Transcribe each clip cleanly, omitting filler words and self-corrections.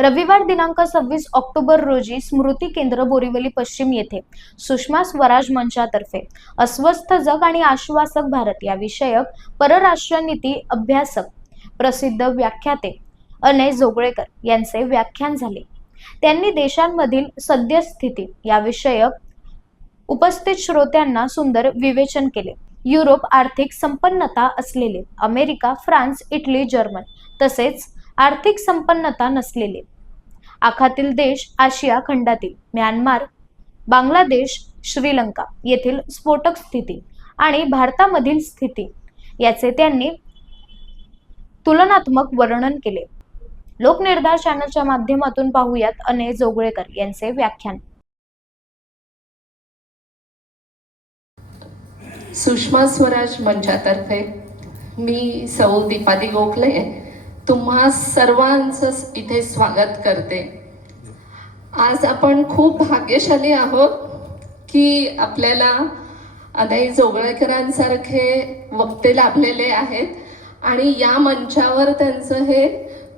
रविवार दिनांक 26 ऑक्टोबर रोजी स्मृती केंद्र बोरिवली पश्चिम येथे सुषमा स्वराज मंचातर्फे अस्वस्थ जग आणि आश्वासक भारत या विषयक परराष्ट्र नीती अभ्यासक प्रसिद्ध व्याख्याते अनय जोगळेकर यांचे व्याख्यान झाले। त्यांनी देशांमधील सद्यस्थिती या विषयक उपस्थित श्रोत्यांना सुंदर विवेचन केले। युरोप आर्थिक संपन्नता असलेले, अमेरिका, फ्रान्स, इटली, जर्मन तसेच आर्थिक संपन्नता नसलेले आखातील देश, आशिया खंडातील म्यानमार, बांगलादेश, श्रीलंका येथील स्फोटक स्थिती आणि भारतामधील स्थिती याचे त्यांनी तुलनात्मक वर्णन केले। लोकनिर्धार चॅनलच्या माध्यमातून पाहूयात अनय जोगळेकर यांचे व्याख्यान। सुषमा स्वराज मंचातर्फे मी सौ दीपाली गोखले तुम्हा सर्वांचं इथे स्वागत करते। आज आपण खूप भाग्यशाली आहोत की आपल्याला अनय जोगळेकरांसारखे वक्ते लाभलेले आहेत आणि या मंचावर त्यांचं हे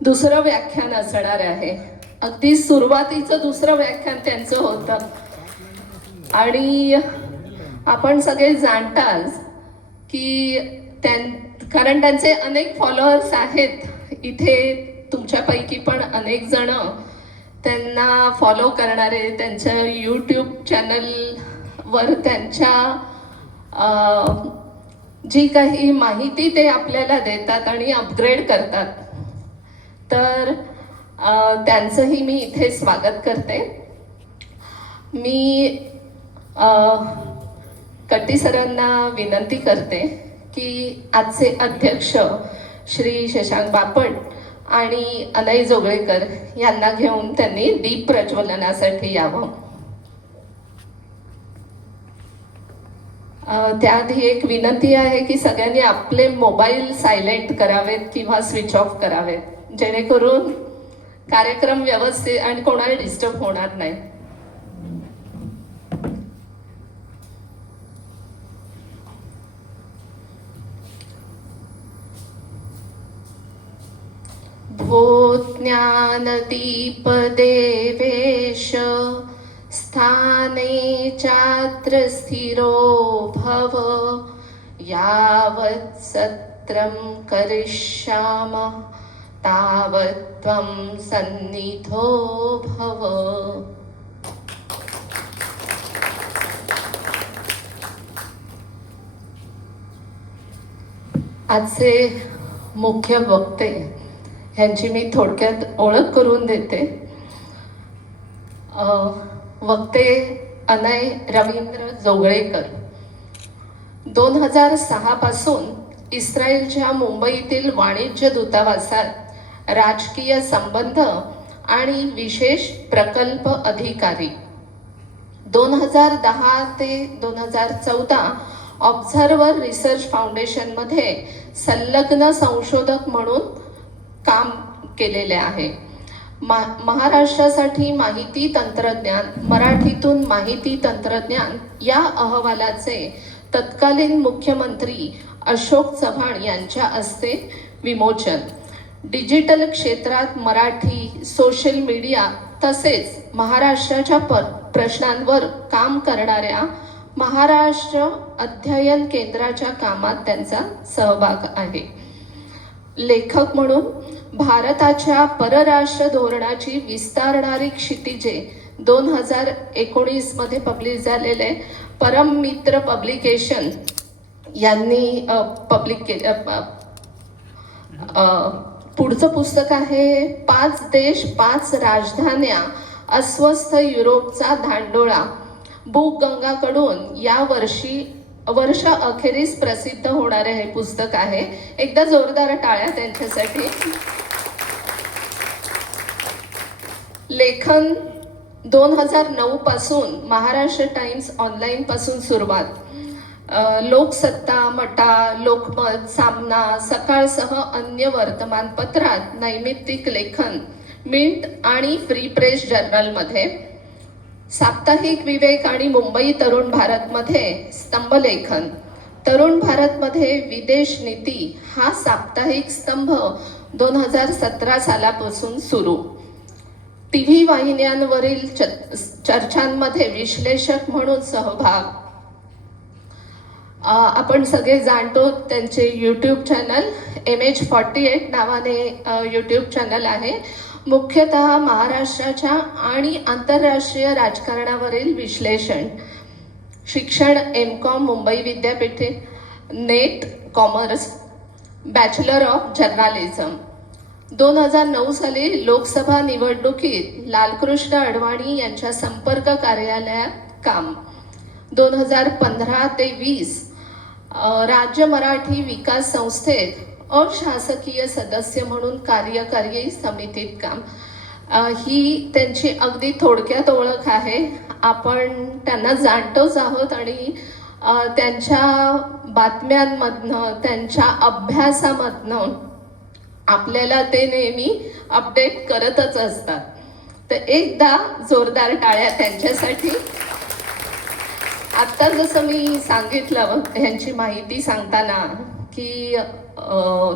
दुसरं व्याख्यान असणार आहे। अगदी सुरुवातीचं दुसरं व्याख्यान त्यांचं होतं आणि आपण सगळे जाणताच की कारण त्यांचे अनेक फॉलोअर्स आहेत इथे, तुमच्यापैकी पण अनेक जण त्यांना फॉलो करणारे, त्यांच्या यूट्यूब चॅनलवर त्यांच्या जी काही माहिती ते आपल्याला देतात आणि अपग्रेड करतात, तर त्यांचंही मी इथे स्वागत करते। मी कट्टी सरांना विनंती करते की आजचे अध्यक्ष श्री शशांक बापट आणि अनय जोगळेकर यांना घेऊन त्यांनी दीप प्रज्वलनासाठी यावं। त्याआधी एक विनंती आहे की सगळ्यांनी आपले मोबाईल सायलेंट करावेत किंवा स्विच ऑफ करावेत, जेणेकरून कार्यक्रम व्यवस्थित आणि कोणाला डिस्टर्ब होणार नाही। भो ज्ञानदीप देवेश स्थाने चात्र स्थिरो भव, यावत् सत्रं करिष्याम तावत् त्वं सन्निधो भव। आजचे मुख्य वक्ते ह्यांची मी थोडक्यात ओळख करून देते। वक्ते अनय रवींद्र जोगळेकर 2006 पासून इस्रायलच्या मुंबईतील वाणिज्य दूतावासात राजकीय संबंध आणि विशेष प्रकल्प अधिकारी, 2010 ते 2014 ऑब्झर्वर रिसर्च फाउंडेशनमध्ये संलग्न संशोधक म्हणून काम केलेले आहे। महाराष्ट्रासाठी माहिती तंत्रज्ञान, मराठीतून माहिती तंत्रज्ञान या अहवालाचे तत्कालीन मुख्यमंत्री अशोक चव्हाण यांच्या हस्ते विमोचन, डिजिटल क्षेत्रात मराठी, सोशल मीडिया तसेच महाराष्ट्राच्या प्रश्नांवर काम करणाऱ्या महाराष्ट्र अध्ययन केंद्राच्या कामात त्यांचा सहभाग आहे। लेखक म्हणून भारताच्या परराष्ट्र धोरणाची विस्तारणारी क्षितिजे 2019 मध्ये पब्लिश झालेले परम मित्र पब्लिकेशन यांनी पब्लिक केले। पुढचं पुस्तक आहे 5 देश 5 राजधान्या, अस्वस्थ युरोपचा धांडोळा, बुक गंगाकडून या वर्ष अखेरीस प्रसिद्ध होणारे हे पुस्तक आहे। एकदा जोरदार टाळ्या त्यांच्यासाठी। लेखन 2009 पासून महाराष्ट्र टाइम्स ऑनलाईन पासून सुरुवात, लोकसत्ता, मटा, लोकमत, सामना, सकाळसह अन्य वर्तमानपत्रात नैमित्तिक लेखन, मिंट आणि फ्री प्रेस जर्नलमध्ये, साप्ताहिक विवेक आणि मुंबई तरुण भारतमध्ये स्तंभलेखन, तरुण भारतमध्ये विदेश नीती हा साप्ताहिक स्तंभ 2017 सालापासून सुरू, TV वाहिन्यांवरील चर्चांमध्ये विश्लेषक म्हणून सहभाग. आपण सगळे जाणतो त्यांचे यूट्यूब चॅनल MH48 नावाने यूट्यूब चॅनल आहे. मुख्यतः महाराष्ट्राच्या आणि आंतरराष्ट्रीय राजकारणावरील विश्लेषण. शिक्षण MCOM मुंबई विद्यापीठे, net commerce, bachelor of journalism. 2009 साली लोकसभा निवडणुकीत लालकृष्ण अडवाणी यांच्या संपर्क कार्यालयात काम. 2015 ते 20 राज्य मराठी विकास संस्थेत अशासकीय सदस्य म्हणून कार्यकारी समितीत काम. ही त्यांची अगदी थोडक्यात ओळख आहे. आपण त्यांना जाणतोच आहोत आणि त्यांच्या बातम्यांमधनं, त्यांच्या अभ्यासामधनं आपल्याला ते नेहमी अपडेट करतच असतात. तर एकदा जोरदार टाळ्या त्यांच्यासाठी. आत्ता जसं मी सांगितलं ह्यांची माहिती सांगताना की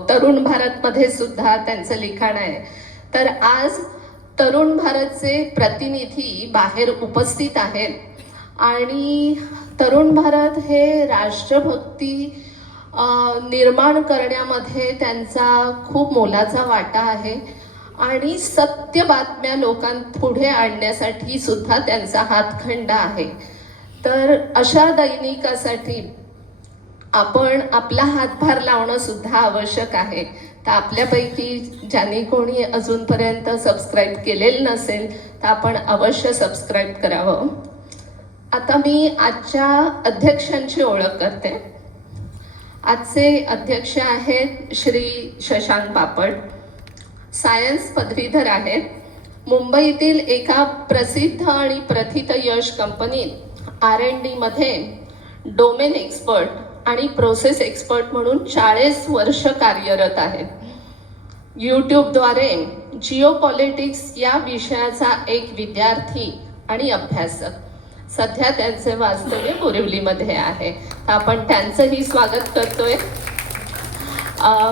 तरुण भारतमध्ये सुद्धा त्यांचं लिखाण आहे. तर आज तरुण भारतचे प्रतिनिधी बाहेर उपस्थित आहेत आणि तरुण भारत हे राष्ट्रभक्ती निर्माण करण्यामध्ये त्यांचा खूप मोलाचा वाटा आहे आणि सत्य बातम्या लोकांपुढे आणण्यासाठी सुद्धा त्यांचा हातखंडा आहे. तर अशा दैनिकासाठी आपण आपला हातभार लावणं सुद्धा आवश्यक आहे. तर आपल्यापैकी ज्यांनी कोणी अजूनपर्यंत सबस्क्राईब केलेलं नसेल तर आपण अवश्य सबस्क्राईब करावं. आता मी आजच्या अध्यक्षांची ओळख करते. आजचे अध्यक्ष आहेत श्री शशांक बापट. सायन्स पदवीधर आहेत. मुंबईतील एका प्रसिद्ध आणि प्रथित यश कंपनीत R&D मध्ये डोमेन एक्सपर्ट आणि प्रोसेस एक्सपर्ट म्हणून 40 वर्ष कार्यरत आहेत. यूट्यूबद्वारे जिओपॉलिटिक्स या विषयाचा एक विद्यार्थी आणि अभ्यासक. सध्या त्यांचे वास्तव्य बोरिवलीमध्ये आहे. आपण त्यांचंही स्वागत करतोय.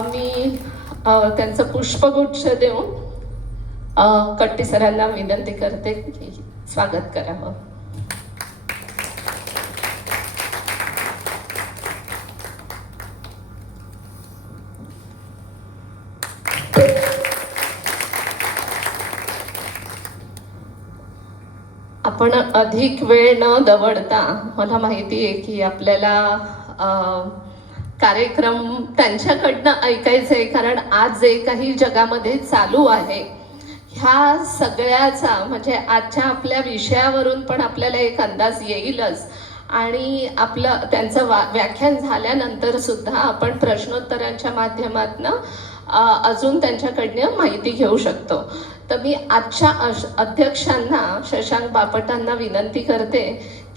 मी त्यांचं पुष्पगुच्छ देऊन कट्टी सरांना विनंती करते की स्वागत करावं. आपण अधिक वेळ न दवडता, मला माहिती आहे की आपल्याला कार्यक्रम त्यांच्याकडनं ऐकायचं आहे, कारण आज जे काही जगामध्ये चालू आहे ह्या सगळ्याचा म्हणजे आजच्या आपल्या विषयावरून पण आपल्याला एक अंदाज येईलच. आणि आपलं त्यांचं व्याख्यान झाल्यानंतर सुद्धा आपण प्रश्नोत्तरांच्या माध्यमातून अजून त्यांच्याकडनं माहिती घेऊ शकतो. तर मी आजच्या अध्यक्षांना शशांक बापटांना विनंती करते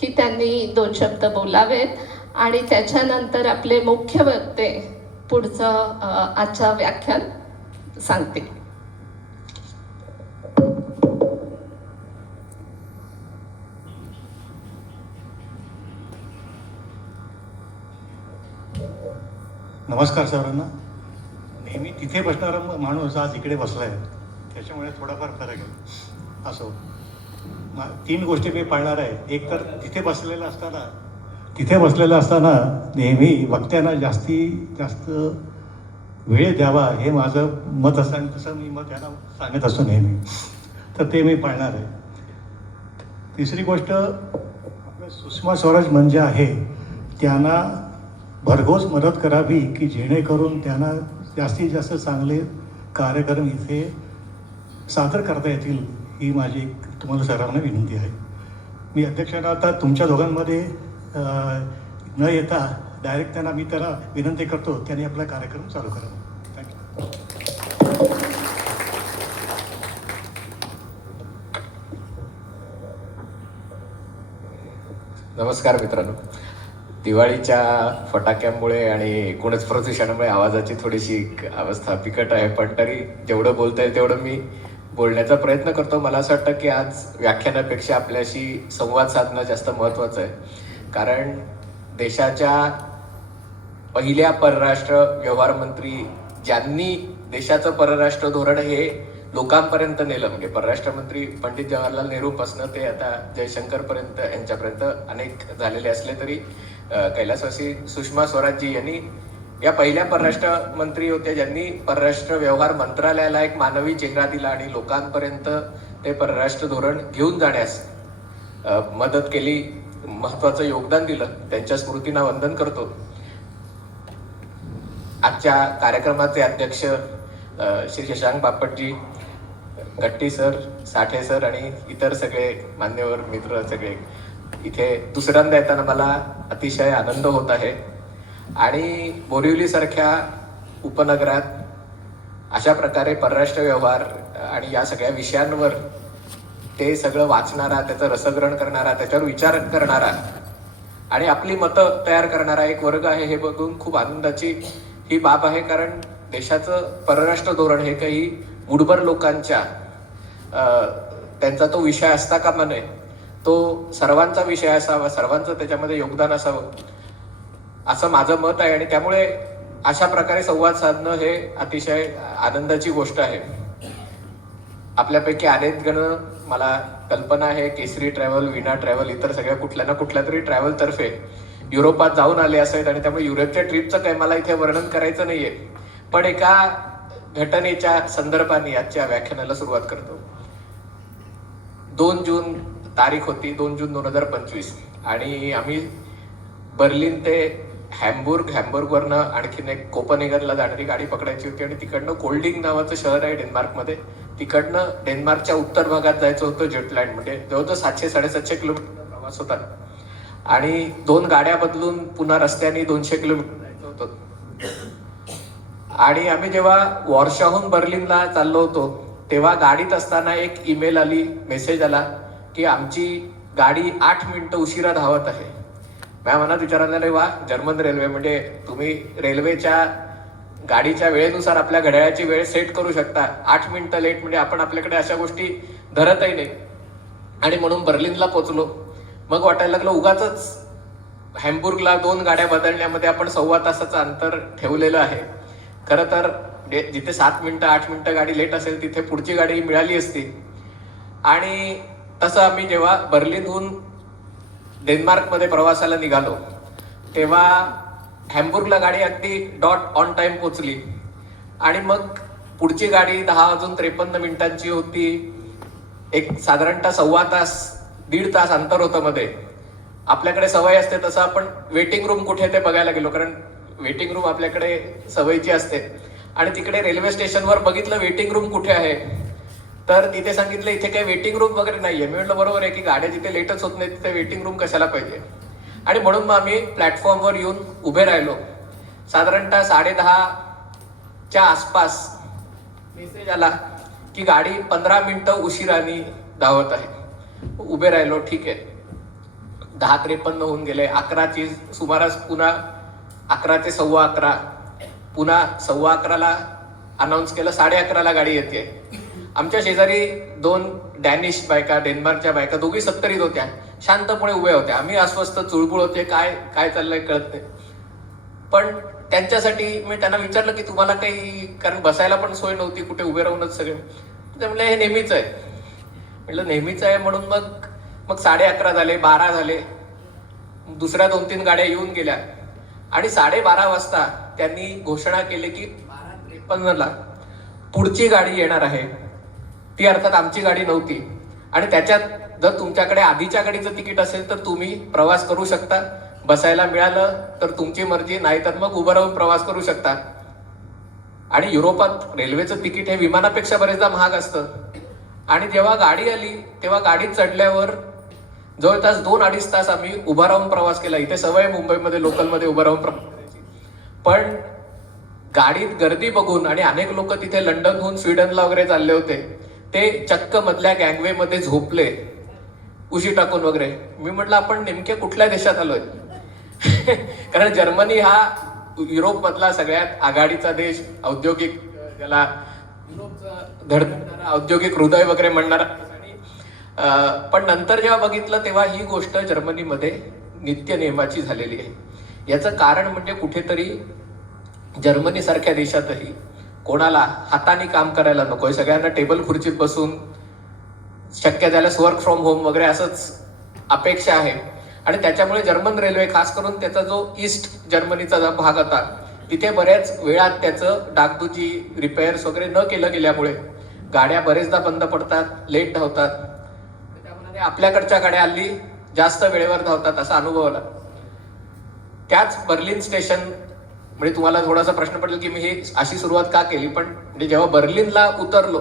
की त्यांनी 2 शब्द बोलावेत आणि त्याच्यानंतर आपले मुख्य वक्ते पुढचं आजचं व्याख्यान सांगतील. नमस्कार सर्वांना. नेहमी तिथे बसणारा माणूस आज इकडे बसलाय, त्याच्यामुळे थोडाफार फरक आहे. असो, 3 गोष्टी मी पाळणार आहे. एक तर तिथे बसलेला असताना नेहमी वक्त्यांना जास्तीत जास्त वेळ द्यावा हे माझं मत असतं आणि तसं मी मत त्यांना सांगत असतो नेहमी. तर ते मी पाळणार आहे. तिसरी गोष्ट, आपल्या सुषमा स्वराज म्हणजे आहे त्यांना भरघोस मदत करावी की जेणेकरून त्यांना जास्तीत जास्त चांगले कार्यक्रम इथे सादर करता येतील, ही माझी तुम्हाला सर्वांना विनंती आहे. मी अध्यक्षांना आता तुमच्या दोघांमध्ये न येता डायरेक्ट त्यांना विनंती करतो त्यांनी आपला कार्यक्रम चालू करावा. थँक्यू. नमस्कार मित्रांनो. दिवाळीच्या फटाक्यांमुळे आणि एकूणच प्रदूषणामुळे आवाजाची थोडीशी अवस्था बिकट आहे, पण तरी जेवढं बोलता येईल तेवढं मी बोलण्याचा प्रयत्न करतो. मला असं वाटतं की आज व्याख्यानापेक्षा आपल्याशी संवाद साधणं जास्त महत्त्वाचं आहे, कारण देशाच्या पहिल्या परराष्ट्र व्यवहार मंत्री ज्यांनी देशाचं परराष्ट्र धोरण हे लोकांपर्यंत नेलं. म्हणजे परराष्ट्र मंत्री पंडित जवाहरलाल नेहरूपासून ते आता जयशंकरपर्यंत यांच्यापर्यंत अनेक झालेले असले तरी कैलासवासी सुषमा स्वराजजी यांनी या पहिल्या परराष्ट्र मंत्री होत्या ज्यांनी परराष्ट्र व्यवहार मंत्रालयाला एक मानवी चेहरा दिला आणि लोकांपर्यंत ते परराष्ट्र धोरण घेऊन जाण्यास मदत केली, महत्वाचं योगदान दिलं. त्यांच्या स्मृतींना वंदन करतो. आजच्या कार्यक्रमाचे अध्यक्ष श्री शशांक बापटजी, गट्टी सर, साठे सर आणि इतर सगळे मान्यवर मित्र सगळे इथे दुसऱ्यांदा येताना मला अतिशय आनंद होत आहे. आणि बोरिवली सारख्या उपनगरात अशा प्रकारे परराष्ट्र व्यवहार आणि या सगळ्या विषयांवर ते सगळं वाचणारा, त्याचं रसग्रहण करणारा, त्याच्यावर विचार करणारा आणि आपली मतं तयार करणारा एक वर्ग आहे हे बघून खूप आनंदाची ही बाब आहे. कारण देशाचं परराष्ट्र धोरण हे काही मुठभर लोकांच्या त्यांचा तो विषय असता कामा नये, तो सर्वांचा विषय असावा, सर्वांचं त्याच्यामध्ये योगदान असावं असं माझं मत आहे. आणि त्यामुळे अशा प्रकारे संवाद साधणं हे अतिशय आनंदाची गोष्ट आहे. आपल्यापैकी अनेक जण, मला कल्पना आहे, केसरी ट्रॅव्हल, विना ट्रॅव्हल, इतर सगळ्या कुठल्या ना कुठल्या तरी ट्रॅव्हल तर्फे युरोपात जाऊन आले असेल आणि त्यामुळे युरोपच्या ट्रिपचं काही मला इथे वर्णन करायचं नाहीये. पण एका घटनेच्या संदर्भाने आजच्या व्याख्यानाला सुरुवात करतो. 2 जून तारीख होती, 2 जून 2025 आणि आम्ही बर्लिन ते हॅम्बुर्गवरनं आणखीन एक कोपनहेगनला जाणारी गाडी पकडायची होती आणि तिकडनं कोल्डिंग नावाचं शहर आहे डेन्मार्कमध्ये, तिकडनं डेन्मार्कच्या उत्तर भागात जायचं होतं जटलँड. म्हणजे जवळजवळ 700-750 किलोमीटर प्रवास होता आणि 2 गाड्या बदलून पुन्हा रस्त्याने 200 किलोमीटर जायचं होतं. आणि आम्ही जेव्हा वॉर्शाहून बर्लिनला चाललो होतो तेव्हा गाडीत असताना एक ईमेल आली, मेसेज आला की आमची गाडी 8 मिनिटं उशिरा धावत आहे. माझ्या मनात विचार आला, रे वा, जर्मन रेल्वे, म्हणजे तुम्ही रेल्वेच्या गाडीच्या वेळेनुसार आपल्या घड्याळाची वेळ सेट करू शकता. 8 मिनिटं लेट म्हणजे आपण आपल्याकडे अशा गोष्टी धरतही नाही. आणि म्हणून बर्लिनला पोहोचलो. मग वाटायला लागलं उगाचच हॅम्बुर्गला 2 गाड्या बदलण्यामध्ये आपण 1.25 तासाचं अंतर ठेवलेलं आहे. खरं तर जिथे 7 मिनिटं 8 मिनिटं गाडी लेट असेल तिथे पुढची गाडी मिळाली असती. आणि तसं आम्ही जेव्हा बर्लिनहून डेन्मार्कमध्ये प्रवासाला निघालो तेव्हा हॅम्बुर्गला गाडी अगदी डॉट ऑन टाइम पोचली आणि मग पुढची गाडी 10:53 होती. एक साधारणतः 1.25 तास, 1.5 तास अंतर होतं मध्ये. आपल्याकडे सवय असते तसं आपण वेटिंग रूम कुठे ते बघायला गेलो, कारण वेटिंग रूम आपल्याकडे सवयीची असते. आणि तिकडे रेल्वे स्टेशनवर बघितलं वेटिंग रूम कुठे आहे, तर तिथे सांगितलं इथे काही वेटिंग रूम वगैरे नाहीये. मी म्हटलं बरोबर आहे की गाड्या जिथे लेटच होत नाही तिथे वेटिंग रूम कशाला पाहिजे. आणि म्हणून मग आम्ही प्लॅटफॉर्मवर येऊन उभे राहिलो. साधारणतः 10:30च्या आसपास मेसेज आला की गाडी 15 मिनिटं उशिराने धावत आहे. उभे राहिलो, ठीक आहे. 10:53 होऊन गेले. 11ची सुमारास पुन्हा 11 ते 11:15 पुन्हा 11:15ला अनाऊन्स केलं 11:30ला गाडी येते. आमच्या शेजारी 2 डॅनिश बायका, डेन्मार्कच्या बायका, दोघी 70s होत्या, शांतपणे उभ्या होत्या. आम्ही अस्वस्थ, चुळबुळ होते, काय चाललंय कळत नाही. पण त्यांच्यासाठी मी त्यांना विचारलं की तुम्हाला काही, कारण बसायला पण सोय नव्हती, कुठे उभे राहूनच सगळे. ते म्हणले हे नेहमीच आहे. म्हटलं नेहमीच आहे म्हणून मग 11:30 झाले, 12 झाले. दुसऱ्या 2-3 गाड्या येऊन गेल्या आणि 12:30 वाजता त्यांनी घोषणा केली की 12:53ला पुढची गाडी येणार आहे. ती अर्थात आमची गाडी नव्हती. आणि त्याच्यात जर तुमच्याकडे आधीच्या गाडीचं तिकीट असेल तर तुम्ही प्रवास करू शकता, बसायला मिळालं तर तुमची मर्जी, नाही तर मग उभं राहून प्रवास करू शकता. आणि युरोपात रेल्वेचं तिकीट हे विमानापेक्षा बरेचदा महाग असतं. आणि जेव्हा गाडी आली तेव्हा गाडीत चढल्यावर जवळपास 2-2.5 तास आम्ही उभा राहून प्रवास केला. इथे सवय मुंबईमध्ये लोकलमध्ये उभं राहून प्रवास करायची. पण गाडीत गर्दी बघून, आणि अनेक लोक तिथे लंडनहून स्वीडनला वगैरे चालले होते, ते चक्क मधल्या गँगवे मध्ये झोपले उशी टाकून वगैरे. मी म्हटलं आपण नेमक्या कुठल्या देशात आलोय. कारण जर्मनी हा युरोप मधला सगळ्यात आघाडीचा देश, औद्योगिक, ज्याला युरोपचा धडधडणारा औद्योगिक हृदय वगैरे म्हणणारा. पण नंतर जेव्हा बघितलं तेव्हा ही गोष्ट जर्मनीमध्ये नित्य नियमाची झालेली आहे. याचं कारण म्हणजे कुठेतरी जर्मनी सारख्या देशातही कोणाला हाताने काम करायला नकोय, सगळ्यांना टेबल खुर्चीत बसून शक्य झाल्यास वर्क फ्रॉम होम वगैरे असंच अपेक्षा आहे. आणि त्याच्यामुळे जर्मन रेल्वे, खास करून त्याचा जो ईस्ट जर्मनीचा जो भाग होता, तिथे बऱ्याच वेळात त्याचं डागडुजी रिपेअर्स वगैरे न केलं गेल्यामुळे गाड्या बरेचदा बंद पडतात, लेट धावतात. त्यामुळे आपल्याकडच्या गाड्या हल्ली जास्त वेळेवर धावतात असा अनुभव आला. त्याच बर्लिन स्टेशन, म्हणजे तुम्हाला थोडासा प्रश्न पडेल की मी ही अशी सुरुवात का केली, पण म्हणजे जेव्हा बर्लिनला उतरलो,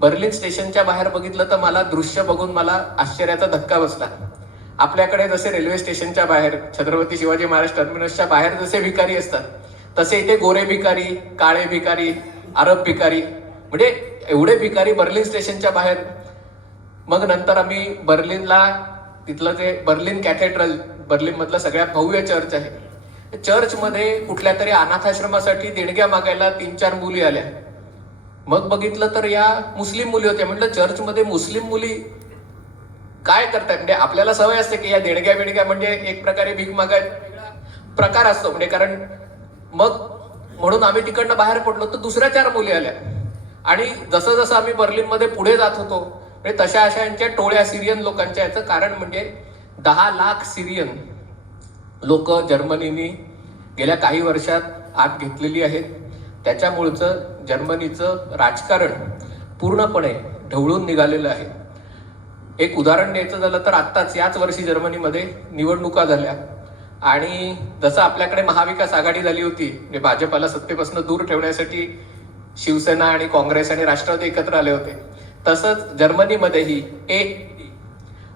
बर्लिन स्टेशनच्या बाहेर बघितलं तर मला दृश्य बघून मला आश्चर्याचा धक्का बसला. आपल्याकडे जसे रेल्वे स्टेशनच्या बाहेर छत्रपती शिवाजी महाराज टर्मिनसच्या बाहेर जसे भिकारी असतात, तसे इथे गोरे भिकारी, काळे भिकारी, अरब भिकारी, म्हणजे एवढे भिकारी बर्लिन स्टेशनच्या बाहेर. मग नंतर आम्ही बर्लिनला, तिथलं जे बर्लिन कॅथेड्रल, बर्लिन मधलं सगळ्यात भव्य चर्च आहे, चर्चमध्ये कुठल्या तरी अनाथाश्रमासाठी देणग्या मागायला 3-4 मुली आल्या. मग बघितलं तर या मुस्लिम मुली होत्या. म्हटलं चर्चमध्ये मुस्लिम मुली काय करतायत? म्हणजे आपल्याला सवय असते की या देणग्या म्हणजे एक प्रकारे भीक मागायचा वेगळा प्रकार असतो, म्हणजे कारण मग म्हणून आम्ही तिकडनं बाहेर पडलो तर दुसऱ्या 4 मुली आल्या. आणि जसं जसं आम्ही बर्लिनमध्ये पुढे जात होतो, म्हणजे तशा अशा यांच्या टोळ्या सिरियन लोकांच्या. याचं कारण म्हणजे 10 लाख सिरियन लोक जर्मनीने गेल्या काही वर्षात आत घेतलेली आहेत. त्याच्यामुळचं जर्मनीचं राजकारण पूर्णपणे ढवळून निघालेलं आहे. एक उदाहरण द्यायचं झालं तर आत्ताच याच वर्षी जर्मनीमध्ये निवडणुका झाल्या, आणि जसं आपल्याकडे महाविकास आघाडी झाली होती, म्हणजे भाजपाला सत्तेपासून दूर ठेवण्यासाठी शिवसेना आणि काँग्रेस आणि राष्ट्रवादी एकत्र आले होते, तसंच जर्मनीमध्येही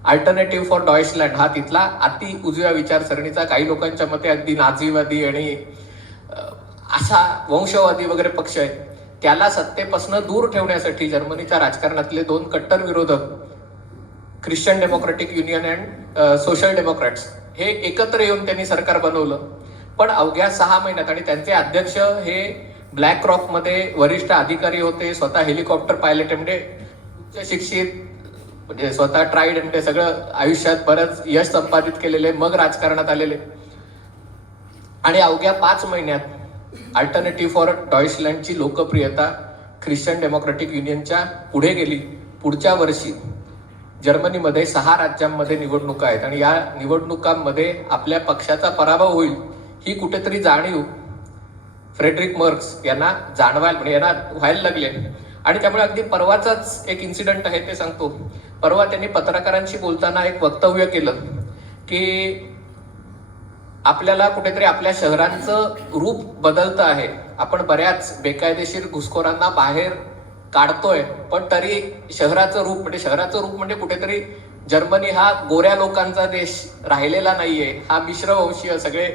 अल्टरनेटिव्ह फॉर डॉइचलँड हा तिथला अति उजव्या विचारसरणीचा, काही लोकांच्या मते अगदी नाझीवादी आणि असा वंशवादी वगैरे पक्ष आहे, त्याला सत्तेपासून दूर ठेवण्यासाठी जर्मनीच्या राजकारणातले 2 कट्टर विरोधक, Christian democratic union and social Democrats, हे एकत्र येऊन त्यांनी सरकार बनवलं. पण अवघ्या 6 महिन्यात, आणि त्यांचे अध्यक्ष हे ब्लॅक रॉकमध्ये वरिष्ठ अधिकारी होते, स्वतः हेलिकॉप्टर पायलट, म्हणजे उच्च शिक्षित, म्हणजे स्वतः ट्राईड, म्हणजे सगळं आयुष्यात बरंच यश संपादित केलेले, मग राजकारणात आलेले. आणि अवघ्या 5 महिन्यात अल्टरनेटिव्ह फॉर डॉइचलँडची लोकप्रियता ख्रिश्चन डेमोक्रेटिक युनियनच्या पुढे गेली. पुढच्या वर्षी जर्मनीमध्ये 6 राज्यांमध्ये निवडणुका आहेत, आणि या निवडणुकांमध्ये आपल्या पक्षाचा पराभव होईल ही कुठेतरी जाणीव फ्रेडरिक मर्क्स यांना जाणवायला, म्हणजे यांना व्हायला लागले. आणि त्यामुळे अगदी परवाचाच एक इन्सिडेंट आहे ते सांगतो. परवा त्यांनी पत्रकारांशी बोलताना एक वक्तव्य केलं की आपल्याला कुठेतरी आपल्या शहरांचं रूप बदलतं आहे, आपण बऱ्याच बेकायदेशीर घुसखोरांना बाहेर काढतोय, पण तरी शहराचं रूप म्हणजे कुठेतरी जर्मनी हा गोऱ्या लोकांचा देश राहिलेला नाहीये, हा मिश्रवंशीय सगळे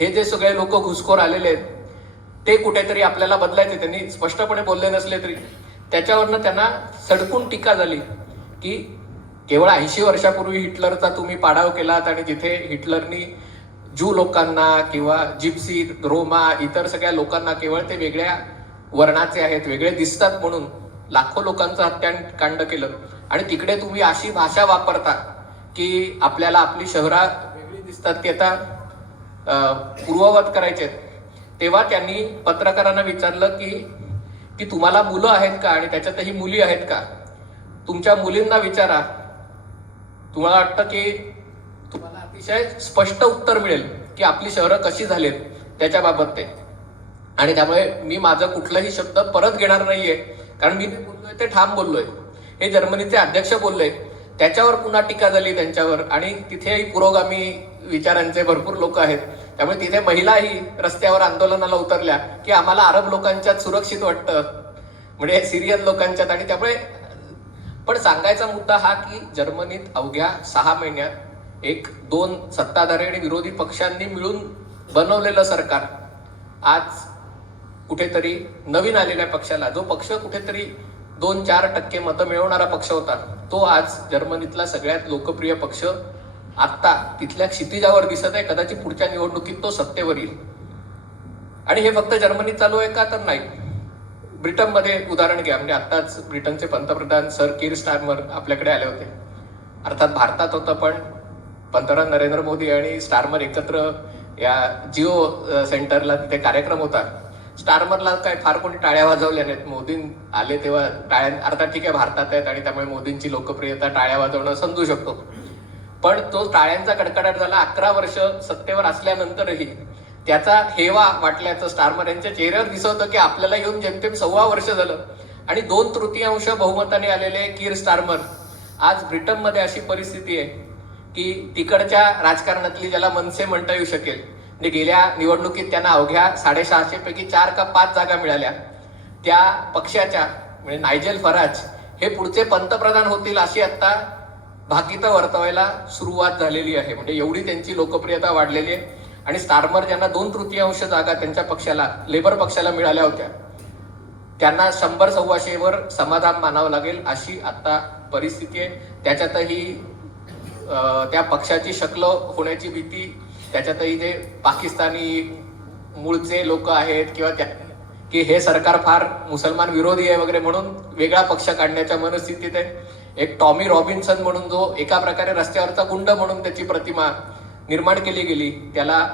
हे जे सगळे लोक घुसखोर आलेले आहेत ते कुठेतरी आपल्याला बदलायचे. त्यांनी स्पष्टपणे बोलले नसले तरी त्याच्यावरनं त्यांना सडकून टीका झाली की केवळ 80 वर्षापूर्वी हिटलरचा तुम्ही पाडाव केलात, आणि जिथे हिटलरनी ज्यू लोकांना किंवा जिप्सी, रोमा, इतर सगळ्या लोकांना केवळ ते वेगळ्या वर्णाचे आहेत, वेगळे दिसतात म्हणून लाखो लोकांचं हत्याकांड केलं, आणि तिकडे तुम्ही अशी भाषा वापरता की आपल्याला आपली शहरा वेगळी दिसतात की आता पूर्ववत करायचे. तेव्हा त्यांनी पत्रकारांना विचारलं की तुम्हाला मुलं आहेत का, आणि त्याच्यातही मुली आहेत का, तुमच्या मुलींना विचारा, तुम्हाला वाटतं की तुम्हाला अतिशय स्पष्ट उत्तर मिळेल की आपली शहरं कशी झालीत त्याच्याबाबत ते. आणि त्यामुळे मी माझं कुठलाही शब्द परत घेणार नाहीये, कारण मी बोललोय ते ठाम बोललोय. हे जर्मनीचे अध्यक्ष बोलले, त्याच्यावर पुन्हा टीका झाली त्यांच्यावर, आणि तिथेही पुरोगामी विचारांचे भरपूर लोक आहेत. त्यामुळे तिथे महिलाही रस्त्यावर आंदोलनाला उतरल्या की आम्हाला अरब लोकांच्यात सुरक्षित वाटतं, म्हणजे सिरियन लोकांच्यात. आणि त्यामुळे पण सांगायचा मुद्दा हा की जर्मनीत अवघ्या 6 महिन्यात 1-2 सत्ताधारी आणि विरोधी पक्षांनी मिळून बनवलेलं सरकार आज कुठेतरी नवीन आलेल्या पक्षाला, जो पक्ष कुठेतरी 2-4% मतं मिळवणारा पक्ष होता, तो आज जर्मनीतला सगळ्यात लोकप्रिय पक्ष आत्ता तिथल्या क्षितिजावर दिसत आहे. कदाचित पुढच्या निवडणुकीत तो सत्तेवर येईल. आणि हे फक्त जर्मनीत चालू आहे का, तर नाही. ब्रिटनमध्ये उदाहरण घ्या, म्हणजे आत्ताच ब्रिटनचे पंतप्रधान सर कीर स्टारमर आपल्याकडे आले होते. अर्थात भारतात होतं, पण पंतप्रधान नरेंद्र मोदी आणि स्टारमर एकत्र या जिओ सेंटरला तिथे कार्यक्रम होता. स्टारमरला काय फार कोणी टाळ्या वाजवल्या नाहीत. मोदी आले तेव्हा टाळ्या, अर्थात ठीक आहे भारतात आहेत आणि त्यामुळे मोदींची लोकप्रियता टाळ्या वाजवणं समजू शकतो, पण तो टाळ्यांचा कडकडाट झाला. 11 वर्ष सत्तेवर असल्यानंतरही त्याचा हेवा वाटल्याचं स्टारमर यांच्या चेहऱ्यावर दिसत होतं की आपल्याला येऊन जेमतेम 1.25 वर्ष झालं आणि 2/3 बहुमताने आलेले कीर स्टारमर आज ब्रिटनमध्ये अशी परिस्थिती आहे की तिकडच्या राजकारणातली ज्याला मनसे म्हणता येऊ शकेल, म्हणजे गेल्या निवडणुकीत त्यांना अवघ्या 650 पैकी 4 का 5 जागा मिळाल्या. त्या पक्षाच्या म्हणजे नायजेल फराज हे पुढचे पंतप्रधान होतील अशी आता भाकीतं वर्तवायला सुरुवात झालेली आहे. म्हणजे एवढी त्यांची लोकप्रियता वाढलेली आहे. आणि स्टारमर ज्यांना 2/3 जागा त्यांच्या पक्षाला, लेबर पक्षाला मिळाल्या होत्या, त्यांना 100-125 वर समाधान मानावं लागेल अशी आता परिस्थिती आहे. त्याच्यातही त्या पक्षाची शक्ल होण्याची भीती, त्याच्यातही जे पाकिस्तानी मूळचे लोक आहेत किंवा त्या की हे सरकार फार मुसलमान विरोधी आहे वगैरे म्हणून वेगळा पक्ष काढण्याच्या मनस्थितीत आहे. एक टॉमी रॉबिन्सन म्हणून जो एका प्रकारे रस्त्यावरचा गुंड म्हणून त्याची प्रतिमा निर्माण केली गेली, त्याला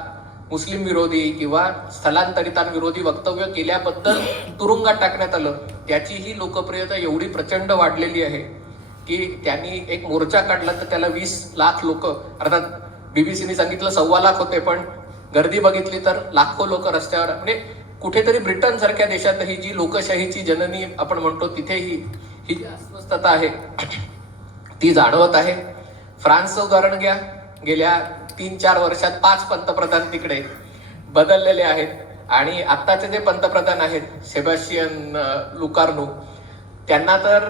मुस्लिम विरोधी किंवा स्थलांतरितांविरोधी वक्तव्य केल्याबद्दल तुरुंगात टाकण्यात आलं. त्याचीही लोकप्रियता एवढी प्रचंड वाढलेली आहे की त्यांनी एक मोर्चा काढला तर त्याला 20 लाख लोक, अर्थात बीबीसीने सांगितलं 1.25 लाख होते, पण गर्दी बघितली तर लाखो लोक रस्त्यावर. म्हणजे कुठेतरी ब्रिटन सारख्या देशातही जी लोकशाहीची जननी आपण म्हणतो तिथेही ही जी अस्वस्थता आहे ती जाणवत आहे. फ्रान्सचं उदाहरण घ्या, गेल्या 3-4 वर्षात 5 पंतप्रधान तिकडे बदललेले आहेत आणि आत्ताचे जे पंतप्रधान आहेत सेबास्टियन लुकार्नो, त्यांना तर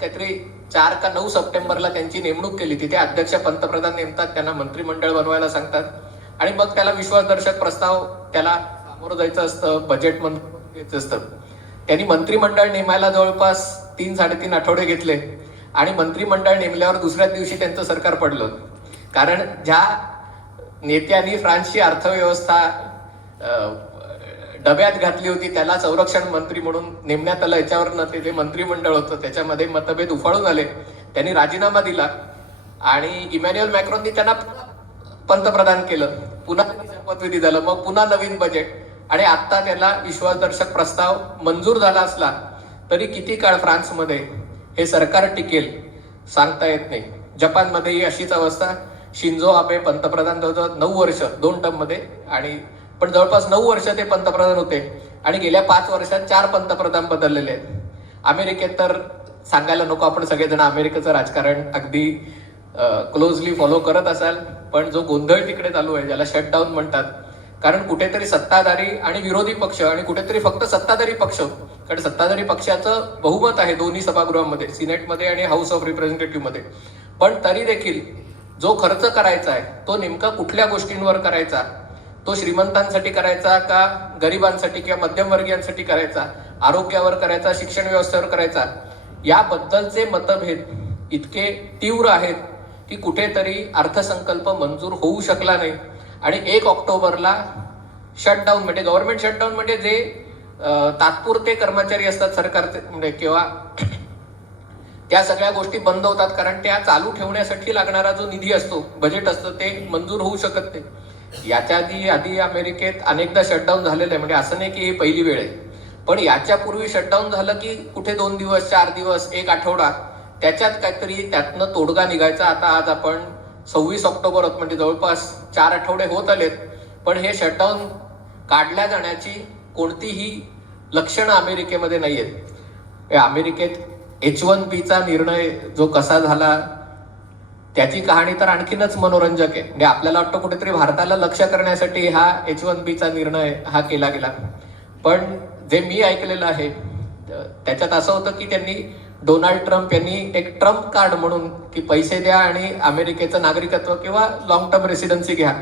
काहीतरी 4 का 9 सप्टेंबरला त्यांची नेमणूक केली. तिथे अध्यक्ष पंतप्रधान नेमतात, त्यांना मंत्रिमंडळ बनवायला सांगतात आणि मग त्याला विश्वासदर्शक प्रस्ताव त्याला सामोरं जायचं असतं, बजेट मंजूर घ्यायचं असतं. त्यांनी मंत्रिमंडळ नेमायला जवळपास 3-3.5 आठवडे घेतले आणि मंत्रिमंडळ नेमल्यावर दुसऱ्याच दिवशी त्यांचं सरकार पडलं. कारण ज्या नेत्यांनी फ्रान्सची अर्थव्यवस्था डब्यात घातली होती त्याला संरक्षण मंत्री म्हणून नेमण्यात आलं, याच्यावर ते जे मंत्रिमंडळ होतं त्याच्यामध्ये मतभेद उफाळून आले. त्यांनी राजीनामा दिला आणि इमॅन्युअल मॅक्रॉननी त्यांना पंतप्रधान केलं, पुन्हा शपथविधी झालं, मग पुन्हा नवीन बजेट आणि आता त्याला विश्वासदर्शक प्रस्ताव मंजूर झाला असला तरी किती काळ फ्रान्समध्ये हे सरकार टिकेल सांगता येत नाही. जपानमध्येही अशीच अवस्था. शिंझो आबे पंतप्रधान जवळजवळ 9 वर्ष 2 टर्म मध्ये, आणि पण जवळपास 9 वर्ष ते पंतप्रधान होते आणि गेल्या 5 वर्षात 4 पंतप्रधान बदललेले आहेत. अमेरिकेत तर सांगायला नको, आपण सगळेजण अमेरिकेचं राजकारण अगदी क्लोजली फॉलो करत असाल, पण जो गोंधळ तिकडे चालू आहे ज्याला शटडाऊन म्हणतात, कारण कुठेतरी सत्ताधारी आणि विरोधी पक्ष आणि कुठेतरी फक्त सत्ताधारी पक्ष, कारण सत्ताधारी पक्षाचं बहुमत आहे दोन्ही सभागृहामध्ये, सिनेटमध्ये आणि हाऊस ऑफ रिप्रेझेंटेटिव्ह मध्ये, पण तरी देखील जो खर्च करायचा आहे तो नेमका कुठल्या गोष्टींवर करायचा, तो श्रीमंतांसाठी करायचा का गरिबांसाठी किंवा मध्यमवर्गीयांसाठी करायचा, आरोग्यावर करायचा, शिक्षण व्यवस्थेवर करायचा, याबद्दलचे मतभेद इतके तीव्र आहेत की कुठेतरी अर्थसंकल्प मंजूर होऊ शकला नाही. आणि 1 ऑक्टोबरला शटडाऊन म्हणजे गव्हर्नमेंट शटडाऊन म्हणजे जे तात्पुरते कर्मचारी असतात सरकारचे म्हणजे किंवा त्या सगळ्या गोष्टी बंद होतात, कारण त्या चालू ठेवण्यासाठी लागणारा जो निधी असतो, बजेट असतं, ते मंजूर होऊ शकत नाही. याच्या आधी अमेरिकेत अनेकदा शटडाऊन झालेलं आहे, म्हणजे असं नाही की ही पहिली वेळ आहे, पण याच्या पूर्वी शटडाऊन झालं की कुठे 2 दिवस 4 दिवस 1 आठवडा त्याच्यात काहीतरी त्यातनं तोडगा निघायचा. आता आज आपण 26 ऑक्टोबर होत, म्हणजे जवळपास 4 आठवडे होत आलेत, पण हे शटडाऊन काढल्या जाण्याची कोणतीही लक्षणं अमेरिकेमध्ये नाही आहेत. अमेरिकेत H1B निर्णय जो कसा झाला त्याची कहाणी तर आणखीनच मनोरंजक आहे. म्हणजे आपल्याला वाटतं कुठेतरी भारताला लक्ष करण्यासाठी हा H1B निर्णय हा केला गेला, पण जे मी ऐकलेलं आहे त्याच्यात असं होतं की त्यांनी डोनाल्ड ट्रम्प यांनी एक ट्रम्प कार्ड म्हणून की पैसे द्या आणि अमेरिकेचं नागरिकत्व किंवा लॉंग टर्म रेसिडेन्सी घ्या,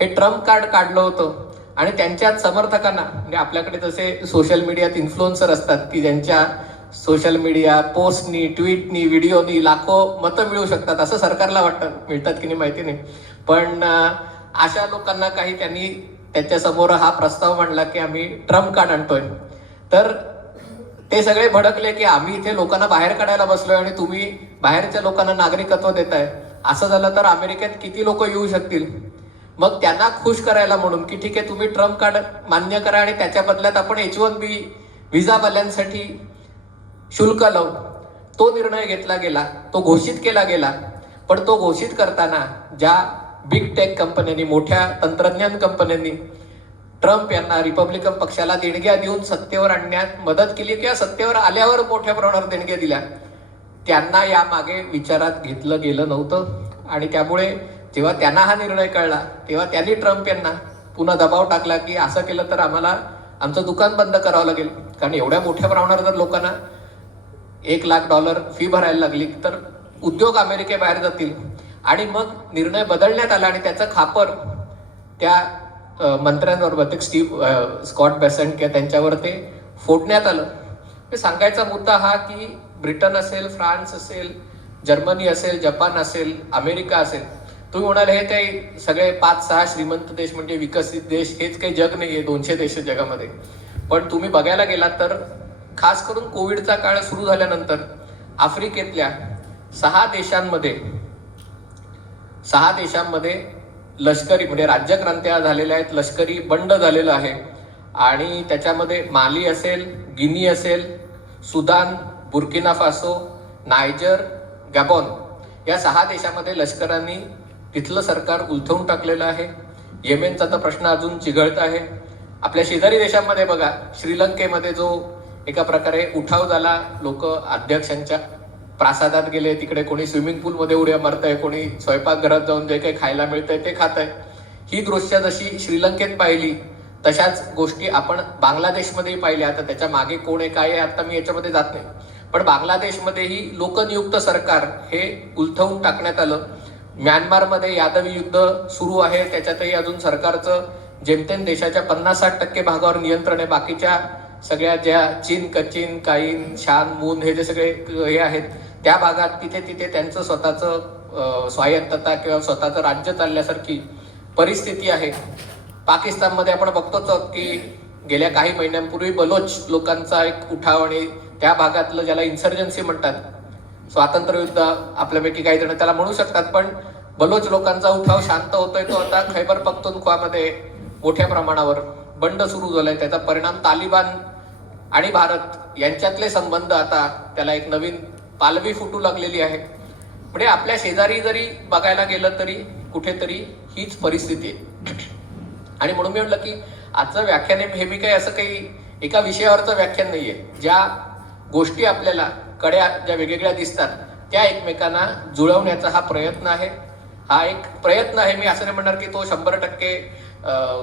हे ट्रम्प कार्ड काढलं होतं. आणि त्यांच्याच समर्थकांना, म्हणजे आपल्याकडे जसे सोशल मीडियात इन्फ्लुएन्सर असतात की ज्यांच्या सोशल मीडिया पोस्टनी, ट्विटनी, व्हिडिओनी लाखो मतं मिळू शकतात, असं सरकारला वाटतं, मिळतात की नाही माहिती नाही, पण अशा लोकांना काही त्यांनी त्याच्यासमोर हा प्रस्ताव मांडला की आम्ही ट्रम्प कार्ड आणतोय, तर ते सगळे भडकले की आम्ही इथे लोकांना बाहेर काढायला बसलोय आणि तुम्ही बाहेरच्या लोकांना नागरिकत्व देताय. असं झालं तर अमेरिकेत किती लोक येऊ शकतील. मग त्यांना खुश करायला म्हणून की ठीक आहे तुम्ही ट्रम्प कार्ड मान्य करा आणि त्याच्या बदल्यात आपण H1B व्हिसावाल्यांसाठी शुल्क लावू. तो निर्णय घेतला गेला, तो घोषित केला गेला. पण तो घोषित करताना ज्या बिग टेक कंपन्यांनी, मोठ्या तंत्रज्ञान कंपन्यांनी ट्रम्प यांना, रिपब्लिकन पक्षाला देणग्या देऊन सत्तेवर आणण्यात मदत केली किंवा सत्तेवर आल्यावर मोठ्या प्रमाणावर देणग्या दिल्या, त्यांना यामागे विचारात घेतलं गेलं नव्हतं. आणि त्यामुळे जेव्हा त्यांना हा निर्णय कळला तेव्हा त्यांनी ट्रम्प यांना पुन्हा दबाव टाकला की असं केलं तर आम्हाला आमचं दुकान बंद करावं लागेल. कारण एवढ्या मोठ्या प्रमाणावर जर लोकांना $1,00,000 फी भरायला लागली तर उद्योग अमेरिकेबाहेर जातील. आणि मग निर्णय बदलण्यात आला आणि त्याचं खापर त्या मंत्र्यांवर, बहुतेक स्कॉट बेसेंट किंवा त्यांच्यावर ते फोडण्यात आलं. ते सांगायचा मुद्दा हा की ब्रिटन असेल, फ्रान्स असेल, जर्मनी असेल, जपान असेल, अमेरिका असेल, तुम्ही म्हणाले हे काही सगळे 5-6 श्रीमंत देश म्हणजे विकसित देश, हेच काही जग नाहीये, 200 देश जगामध्ये. पण तुम्ही बघायला गेलात तर खास करून कोविडचा काळ सुरू झाल्यानंतर आफ्रिकेतल्या 6 देशांमध्ये लष्करी म्हणजे राज्यक्रांत्या झालेल्या आहेत, लष्करी बंड झालेलं आहे. आणि त्याच्यामध्ये माली असेल, गिनी असेल, Sudan, Burkina Faso, Niger, Gabon या 6 देशामध्ये लष्करांनी तिथलं सरकार उलथवून टाकलेलं आहे. येमेनचा तर प्रश्न अजून चिघळत आहे. आपल्या शेजारी देशांमध्ये बघा, श्रीलंकेमध्ये जो एका प्रकारे उठाव झाला, लोक अध्यक्षांच्या प्रासादात गेले, तिकडे कोणी स्विमिंग पूलमध्ये उड्या मारतंय, कोणी स्वयंपाकघरात जाऊन जे काही खायला मिळतंय ते खातंय. ही दृश्य जशी श्रीलंकेत पाहिली तशाच गोष्टी आपण बांगलादेशमध्येही पाहिल्या. आता त्याच्या मागे कोण आहे काय आहे आता मी याच्यामध्ये जात नाही. पण बांगलादेशमध्येही लोकनियुक्त सरकार हे उलथवून टाकण्यात आलं. म्यानमारमध्ये यादवी युद्ध सुरू आहे, त्याच्यातही अजून सरकारचं जेमतेम देशाच्या 50-60% भागावर नियंत्रण आहे. बाकीच्या सगळ्या ज्या चीन, कचिन, काईन, शान, मून हे जे सगळे हे आहेत त्या भागात तिथे त्यांचं स्वतःचं स्वायत्तता किंवा स्वतःचं राज्य चालल्यासारखी परिस्थिती आहे. पाकिस्तानमध्ये आपण बघतोच की गेल्या काही महिन्यांपूर्वी बलोच लोकांचा एक उठाव आणि त्या भागातलं ज्याला इन्सर्जन्सी म्हणतात, स्वातंत्र्य युद्ध आपल्यापैकी काही जण त्याला म्हणू शकतात, पण बलोच लोकांचा उठाव शांत होतोय तो आता खैबर पख्तूनख्वामध्ये मोठ्या प्रमाणावर बंड सुरू झालाय. त्याचा परिणाम तालिबान आणि भारत यांच्यातले संबंध आता त्याला एक नवीन पालवी फुटू लागलेली आहे. म्हणजे आपल्या शेजारी जरी बघायला गेलं तरी कुठेतरी हीच परिस्थिती आहे. आणि म्हणून मी म्हटलं की आजचं व्याख्यान हे मी काही असं काही एका विषयावरचं व्याख्यान नाहीये. ज्या गोष्टी आपल्याला कड्या ज्या वेगवेगळ्या दिसतात त्या एकमेकांना जुळवण्याचा हा प्रयत्न आहे. हा एक प्रयत्न आहे. मी असं नाही म्हणणार की तो 100%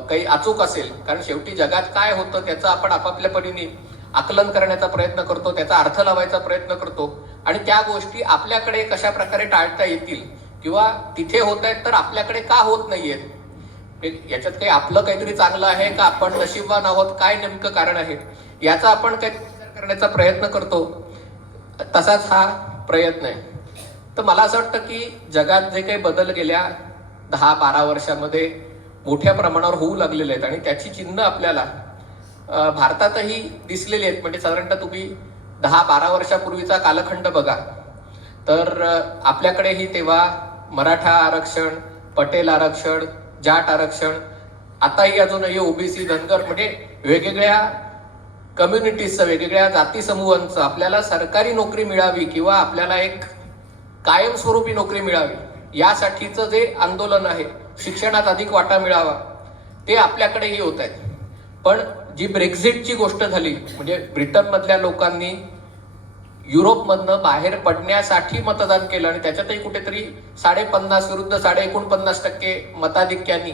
काही अचूक असेल, कारण शेवटी जगात काय होतं त्याचं आपण आपापल्या परीने आकलन करण्याचा प्रयत्न करतो, त्याचा अर्थ लावायचा प्रयत्न करतो आणि त्या गोष्टी आपल्याकडे कशा प्रकारे टाळता येतील किंवा तिथे होत आहेत तर आपल्याकडे का होत नाहीयेत, याच्यात काही आपलं काहीतरी चांगलं आहे का, आपण नशीबवान आहोत, काय नेमकं कारण आहे याचा आपण काही विचार करण्याचा प्रयत्न करतो. तसाच हा प्रयत्न आहे. तर मला असं वाटतं की जगात जे काही बदल गेल्या 10-12 वर्षामध्ये मोठ्या प्रमाणावर होऊ लागलेले आहेत आणि त्याची चिन्ह आपल्याला भारतातही दिसलेली आहेत. म्हणजे साधारणतः तुम्ही 10-12 वर्षापूर्वीचा कालखंड बघा तर आपल्याकडेही तेव्हा मराठा आरक्षण, पटेल आरक्षण, जाट आरक्षण, आताही अजूनही ओबीसी, धनगर म्हणजे वेगवेगळ्या कम्युनिटीजचं, वेगवेगळ्या जाती समूहांचं आपल्याला सरकारी नोकरी मिळावी किंवा आपल्याला एक कायमस्वरूपी नोकरी मिळावी यासाठीचं जे आंदोलन आहे, शिक्षणात अधिक वाटा मिळावा, ते आपल्याकडेही होत आहेत. पण जी ब्रेक्झिटची गोष्ट झाली म्हणजे ब्रिटनमधल्या लोकांनी युरोपमधनं बाहेर पडण्यासाठी मतदान केलं आणि त्याच्यातही कुठेतरी 50.5 विरुद्ध 49.5% मताधिक्याने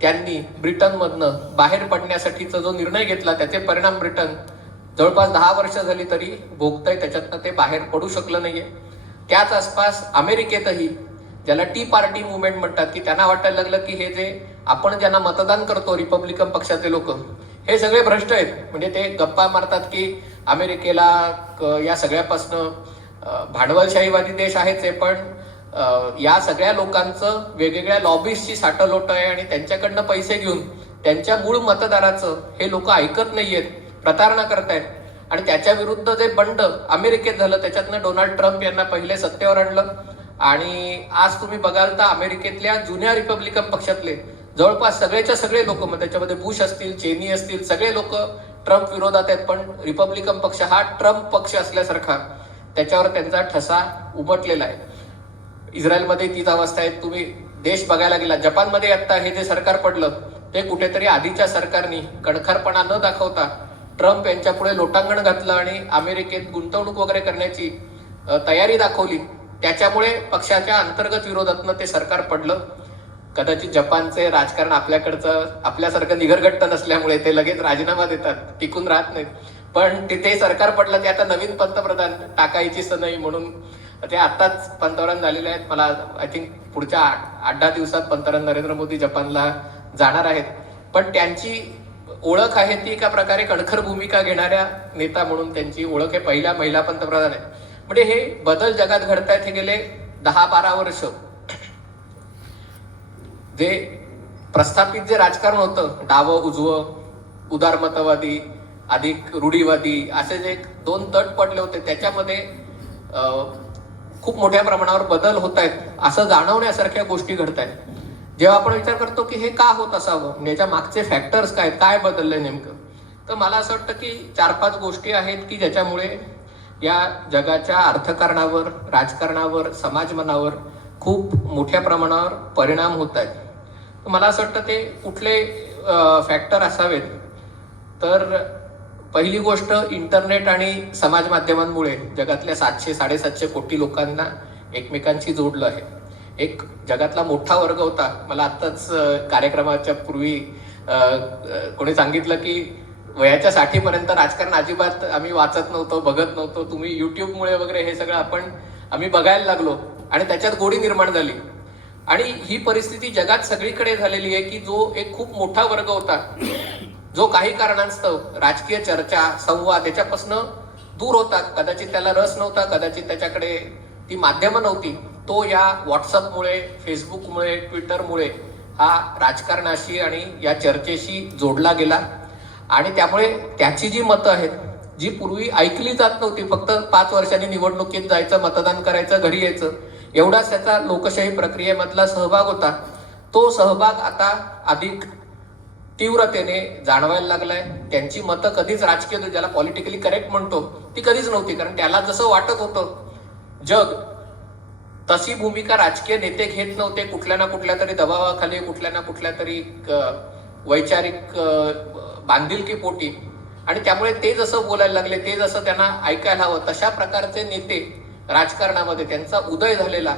त्यांनी ब्रिटनमधनं बाहेर पडण्यासाठीचा जो निर्णय घेतला त्याचे परिणाम ब्रिटन जवळपास 10 वर्ष झाली तरी भोगतंय, त्याच्यातनं ते बाहेर पडू शकलं नाहीये. त्याच आसपास अमेरिकेतही ज्याला टी पार्टी मुवमेंट म्हणतात की त्यांना वाटायला लागलं की हे जे आपण ज्यांना मतदान करतो रिपब्लिकन पक्षाचे लोक हे सगळे भ्रष्ट आहेत. म्हणजे ते गप्पा मारतात की अमेरिकेला या सगळ्यापासनं भांडवलशाहीवादी देश आहेच आहे, पण या सगळ्या लोकांचं वेगवेगळ्या लॉबीजची साठलोट आहे आणि त्यांच्याकडनं पैसे घेऊन त्यांच्या मूळ मतदाराचं हे लोक ऐकत नाहीयेत, प्रतारणा करतायत. आणि त्याच्या विरुद्ध जे बंड अमेरिकेत झालं त्याच्यातनं डोनाल्ड ट्रम्प यांना पहिले सत्तेवर आणलं आणि आज तुम्ही बघाल तर अमेरिकेतल्या जुन्या रिपब्लिकन पक्षातले जवळपास सगळेच्या सगळे लोक, मग त्याच्यामध्ये बुश असतील, चेनी असतील, सगळे लोक ट्रम्प विरोधात आहेत. पण रिपब्लिकन पक्ष हा ट्रम्प पक्ष असल्यासारखा त्याच्यावर त्यांचा ठसा उमटलेला आहे. इस्रायलमध्ये तीच अवस्था आहे. तुम्ही देश बघायला गेला, जपानमध्ये आता हे जे सरकार पडलं ते कुठेतरी आधीच्या सरकारनी कणखरपणा न दाखवता ट्रम्प यांच्यापुढे लोटांगण घातलं आणि अमेरिकेत गुंतवणूक वगैरे करण्याची तयारी दाखवली. त्याच्यामुळे पक्षाच्या अंतर्गत विरोधातनं ते सरकार पडलं. कदाचित जपानचे राजकारण आपल्यासारखं निगरगट्ट नसल्यामुळे ते लगेच राजीनामा देतात, टिकून राहत नाहीत. पण तिथे सरकार पडलं ते आता नवीन पंतप्रधान टाकायची सनई म्हणून ते आत्ताच पंतप्रधान झालेले आहेत. मला आय थिंक पुढच्या 8-10 दिवसात पंतप्रधान नरेंद्र मोदी जपानला जाणार आहेत. पण त्यांची ओळख आहे ती एका प्रकारे कणखर भूमिका घेणाऱ्या नेता म्हणून त्यांची ओळख आहे. पहिल्या महिला पंतप्रधान आहेत. म्हणजे हे बदल जगात घडतायत. हे गेले 10-12 वर्ष जे प्रस्थापित जे राजकारण होतं, डावं उजवं, उदारमतवादी अधिक रूढीवादी असे जे 2 तट पडले होते, त्याच्यामध्ये खूप मोठ्या प्रमाणावर बदल होत आहेत असं जाणवण्यासारख्या गोष्टी घडत आहेत. जेव्हा आपण विचार करतो की हे का होत असावं, याच्या मागचे फॅक्टर्स काय बदललंय नेमकं, तर मला असं वाटतं की 4-5 गोष्टी आहेत की ज्याच्यामुळे या जगाच्या अर्थकारणावर, राजकारणावर, समाजमनावर खूप मोठ्या प्रमाणावर परिणाम होत आहेत. मला असं वाटतं ते कुठले फॅक्टर असावेत, तर पहिली गोष्ट इंटरनेट आणि समाज माध्यमांमुळे जगातल्या 700-750 कोटी लोकांना एकमेकांशी जोडलं आहे. एक जगातला मोठा वर्ग होता. मला आत्ताच कार्यक्रमाच्या पूर्वी कोणी सांगितलं की वयाच्या 60पर्यंत राजकारण अजिबात आम्ही वाचत नव्हतो, बघत नव्हतो. तुम्ही युट्यूबमुळे वगैरे हे सगळं आम्ही बघायला लागलो आणि त्याच्यात गोडी निर्माण झाली. आणि ही परिस्थिती जगात सगळीकडे झालेली आहे की जो एक खूप मोठा वर्ग होता, जो काही कारणास्तव राजकीय चर्चा, संवाद याच्यापासून दूर होता, कदाचित त्याला रस नव्हता, कदाचित त्याच्याकडे ती माध्यमं नव्हती, तो या व्हॉट्सअपमुळे, फेसबुकमुळे, ट्विटरमुळे हा राजकारणाशी आणि या चर्चेशी जोडला गेला. आणि त्यामुळे त्याची जी मतं आहेत, जी पूर्वी ऐकली जात नव्हती, फक्त 5 वर्षांनी निवडणुकीत जायचं, मतदान करायचं, घरी यायचं, एवढाच त्याचा लोकशाही प्रक्रियेमधला सहभाग होता. तो सहभाग आता अधिक तीव्रतेने जाणवायला लागलाय. त्यांची मतं कधीच राजकीय, ज्याला पॉलिटिकली करेक्ट म्हणतो, ती कधीच नव्हती. कारण त्याला जसं वाटत होतं जग, तशी भूमिका राजकीय नेते घेत नव्हते. कुठल्या ना कुठल्या तरी दबावाखाली, कुठल्या ना कुठल्या तरी वैचारिक बांधिलकी पोटी. आणि त्यामुळे ते जसं बोलायला लागले, ते जसं त्यांना ऐकायला हवं, तशा प्रकारचे नेते राजकारणामध्ये त्यांचा उदय झालेला.